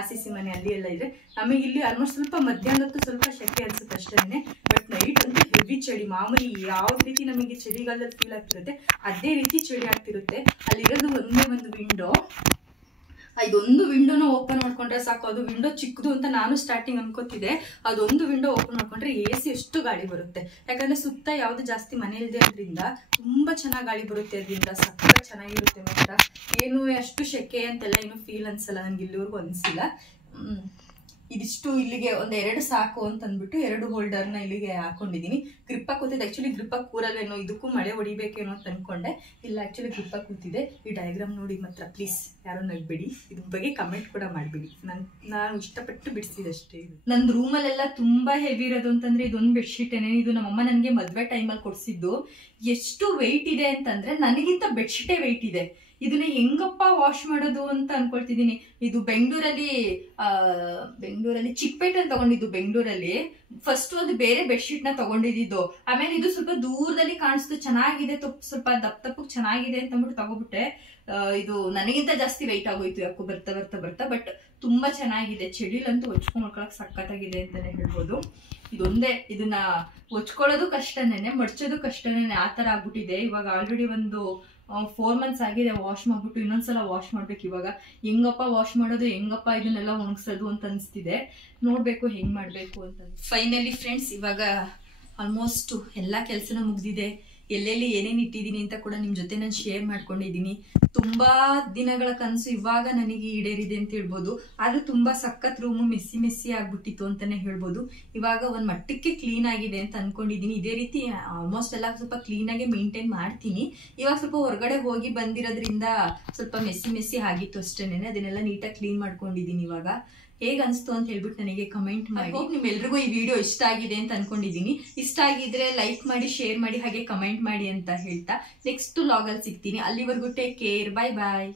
ಆಸಿಸಿ ಮನೆ ಅಲ್ಲಿ ಎಲ್ಲ ಇದೆ. ನಮಗೆ ಇಲ್ಲಿ ಆಲ್ಮೋಸ್ಟ್ ಸ್ವಲ್ಪ ಮಧ್ಯಾಹ್ನದೊತ್ತು ಸ್ವಲ್ಪ ಶೆಕೆ ಅನ್ಸುತ್ತೆ ಅಷ್ಟೇ. ಬಟ್ ನೈಟ್ ಅಂತೂ ಹೆವಿ ಚಳಿ. ಮಾಮೂಲಿ ಯಾವ್ದು ರೀತಿ ನಮಗೆ ಚಳಿಗಾಲದಲ್ಲಿ ಫೀಲ್ ಆಗ್ತಿರುತ್ತೆ ಅದೇ ರೀತಿ ಚಳಿ ಆಗ್ತಿರುತ್ತೆ. ಅಲ್ಲಿರೋದು ಒಂದೇ ಒಂದು ವಿಂಡೋ, ಇದೊಂದು ವಿಂಡೋನ ಓಪನ್ ಮಾಡ್ಕೊಂಡ್ರೆ ಸಾಕು. ಅದು ವಿಂಡೋ ಚಿಕ್ಕದು ಅಂತ ನಾನು ಸ್ಟಾರ್ಟಿಂಗ್ ಅನ್ಕೋತಿದ್ದೆ. ಅದೊಂದು ವಿಂಡೋ ಓಪನ್ ಮಾಡ್ಕೊಂಡ್ರೆ AC ಎಷ್ಟು ಗಾಳಿ ಬರುತ್ತೆ. ಯಾಕಂದ್ರೆ ಸುತ್ತ ಯಾವ್ದು ಜಾಸ್ತಿ ಮನೆ ಇಲ್ಲದೆ ಅದರಿಂದ ತುಂಬಾ ಚೆನ್ನಾಗಿ ಗಾಳಿ ಬರುತ್ತೆ. ಅದರಿಂದ ಸಕ್ಕ ಚೆನ್ನಾಗಿರುತ್ತೆ. ಮಾತ್ರ ಏನು ಅಷ್ಟು ಶೆಕೆ ಅಂತೆಲ್ಲ ಏನು ಫೀಲ್ ಅನ್ಸಲ್ಲ, ನನ್ಗೆ ಇಲ್ಲಿವರೆಗೂ ಅನ್ಸಿಲ್ಲ. ಇದಿಷ್ಟು ಇಲ್ಲಿಗೆ ಒಂದೆರಡು ಸಾಕು ಅಂತ ಅಂದ್ಬಿಟ್ಟು 2 ಹೋಲ್ಡರ್ನ ಇಲ್ಲಿಗೆ ಹಾಕೊಂಡಿದ್ದೀನಿ. ಗ್ರಿಪ್ಪಾಗಿ ಕೂತಿದೆ. ಆಕ್ಚುಲಿ ಗ್ರಿಪ್ಪಾಗಿ ಕೂರಲ್ವೇನೋ, ಇದಕ್ಕೂ ಮಳೆ ಹೊಡಿಬೇಕೇನೋ ಅಂತ ಅನ್ಕೊಂಡೆ. ಇಲ್ಲ, ಆಕ್ಚುಲಿ ಗ್ರಿಪ್ಪಾಗಿ ಕೂತಿದೆ. ಈ ಡಯಾಗ್ರಾಮ್ ನೋಡಿ ಮಾತ್ರ ಪ್ಲೀಸ್ ಯಾರೋ ನಗ್ಬೇಡಿ, ಇದ್ರ ಬಗ್ಗೆ ಕಮೆಂಟ್ ಕೂಡ ಮಾಡ್ಬೇಡಿ. ನಾನು ಇಷ್ಟಪಟ್ಟು ಬಿಡಿಸಿದೆ ಅಷ್ಟೇ. ನನ್ನ ರೂಮಲ್ಲೆಲ್ಲ ತುಂಬಾ ಹೆವಿ ಇರೋದು ಅಂತಂದ್ರೆ ಇದೊಂದು ಬೆಡ್ಶೀಟ್ ಏನೇ. ಇದು ನಮ್ಮಮ್ಮ ನನಗೆ ಮದ್ವೆ ಟೈಮಲ್ಲಿ ಕೊಡ್ಸಿದ್ದು. ಎಷ್ಟು ವೆಯ್ಟ್ ಇದೆ ಅಂತಂದ್ರೆ ನನಗಿಂತ ಬೆಡ್ಶೀಟೇ ವೆಯ್ಟ್ ಇದೆ. ಇದನ್ನ ಹೆಂಗಪ್ಪ ವಾಶ್ ಮಾಡೋದು ಅಂತ ಅನ್ಕೊಳ್ತಿದ್ದೀನಿ. ಇದು ಬೆಂಗಳೂರಲ್ಲಿ ಚಿಕ್ಕಪೇಟೆಯಲ್ಲಿ ತಗೊಂಡಿದ್ದು. ಬೆಂಗಳೂರಲ್ಲಿ ಫಸ್ಟ್ ಒಂದು ಬೇರೆ ಬೆಡ್ಶೀಟ್ ನ ತಗೊಂಡಿದ್ದು. ಆಮೇಲೆ ಇದು ಸ್ವಲ್ಪ ದೂರದಲ್ಲಿ ಕಾಣಿಸ್ತು, ಚೆನ್ನಾಗಿದೆ, ಸ್ವಲ್ಪ ದಪ್ಪಕ್ಕೆ ಚೆನ್ನಾಗಿದೆ ಅಂತ ಅಂದ್ಬಿಟ್ಟು ತಗೋಬಿಟ್ಟೆ. ಇದು ನನಗಿಂತ ಜಾಸ್ತಿ ವೆಯ್ಟ್ ಆಗೋಯ್ತು ಯಾಕೋ ಬರ್ತಾ ಬರ್ತಾ ಬರ್ತಾ. ಬಟ್ ತುಂಬಾ ಚೆನ್ನಾಗಿದೆ. ಚಳಿಲಂತೂ ಹೊಚ್ಕೊಂಡ್ ಮಡ್ಕೊಳಕ್ ಸಖತ್ತಾಗಿದೆ ಅಂತಾನೆ ಹೇಳ್ಬೋದು. ಇದೊಂದೇ, ಇದನ್ನ ಹೊಚ್ಕೊಳ್ಳೋದು ಕಷ್ಟನೇನೆ, ಮಡ್ಚೋದು ಕಷ್ಟನೇನೆ, ಆ ತರ ಆಗ್ಬಿಟ್ಟಿದೆ. ಇವಾಗ ಆಲ್ರೆಡಿ ಒಂದು 4 months ಆಗಿದೆ ವಾಶ್ ಮಾಡ್ಬಿಟ್ಟು. ಇನ್ನೊಂದ್ಸಲ ವಾಶ್ ಮಾಡ್ಬೇಕು. ಇವಾಗ ಹೆಂಗಪ್ಪ ವಾಶ್ ಮಾಡೋದು, ಹೆಂಗಪ್ಪ ಇದನ್ನೆಲ್ಲ ಒಣಗಿಸೋದು ಅಂತ ಅನ್ಸ್ತಿದೆ. ನೋಡ್ಬೇಕು ಹೆಂಗ್ ಮಾಡ್ಬೇಕು ಅಂತ. ಫೈನಲಿ ಫ್ರೆಂಡ್ಸ್, ಇವಾಗ ಆಲ್ಮೋಸ್ಟ್ ಎಲ್ಲಾ ಕೆಲ್ಸನೂ ಮುಗ್ದಿದೆ. ಎಲ್ಲೆಲ್ಲಿ ಏನೇನು ಇಟ್ಟಿದ್ದೀನಿ ಅಂತ ಕೂಡ ನಿಮ್ ಜೊತೆ ನಾನು ಶೇರ್ ಮಾಡ್ಕೊಂಡಿದ್ದೀನಿ. ತುಂಬಾ ದಿನಗಳ ಕನಸು ಇವಾಗ ನನಗೆ ಈಡೇರಿದೆ ಅಂತ ಹೇಳ್ಬೋದು. ಆದ್ರೆ ತುಂಬಾ ಸಖತ್ ರೂಮು ಮೆಸ್ಸಿ ಆಗ್ಬಿಟ್ಟಿತ್ತು ಅಂತಾನೆ ಹೇಳ್ಬೋದು. ಇವಾಗ ಒಂದ್ ಮಟ್ಟಕ್ಕೆ ಕ್ಲೀನ್ ಆಗಿದೆ ಅಂತ ಅನ್ಕೊಂಡಿದೀನಿ. ಇದೇ ರೀತಿ ಆಲ್ಮೋಸ್ಟ್ ಎಲ್ಲ ಸ್ವಲ್ಪ ಕ್ಲೀನ್ ಆಗಿ ಮೇಂಟೈನ್ ಮಾಡ್ತೀನಿ. ಇವಾಗ ಸ್ವಲ್ಪ ಹೊರಗಡೆ ಹೋಗಿ ಬಂದಿರೋದ್ರಿಂದ ಸ್ವಲ್ಪ ಮೆಸ್ಸಿ ಆಗಿತ್ತು ಅಷ್ಟೇನೆ. ಅದನ್ನೆಲ್ಲ ನೀಟಾಗಿ ಕ್ಲೀನ್ ಮಾಡ್ಕೊಂಡಿದೀನಿ. ಇವಾಗ ಹೇಗ್ ಅನ್ಸ್ತು ಅಂತ ಹೇಳ್ಬಿಟ್ಟು ನನಗೆ ಕಮೆಂಟ್ ಮಾಡಿ. ನಿಮ್ಮೆಲ್ರಿಗೂ ಈ ವಿಡಿಯೋ ಇಷ್ಟ ಆಗಿದೆ ಅಂತ ಅನ್ಕೊಂಡಿದೀನಿ. ಇಷ್ಟ ಆಗಿದ್ರೆ ಲೈಕ್ ಮಾಡಿ, ಶೇರ್ ಮಾಡಿ, ಹಾಗೆ ಕಮೆಂಟ್ ಮಾಡಿ ಅಂತ ಹೇಳ್ತಾ ನೆಕ್ಸ್ಟ್ ವ್ಲಾಗ್ ಅಲ್ಲಿ ಸಿಗ್ತೀನಿ. ಅಲ್ಲಿವರೆಗೂ ಟೇಕ್ ಕೇರ್, ಬಾಯ್ ಬಾಯ್.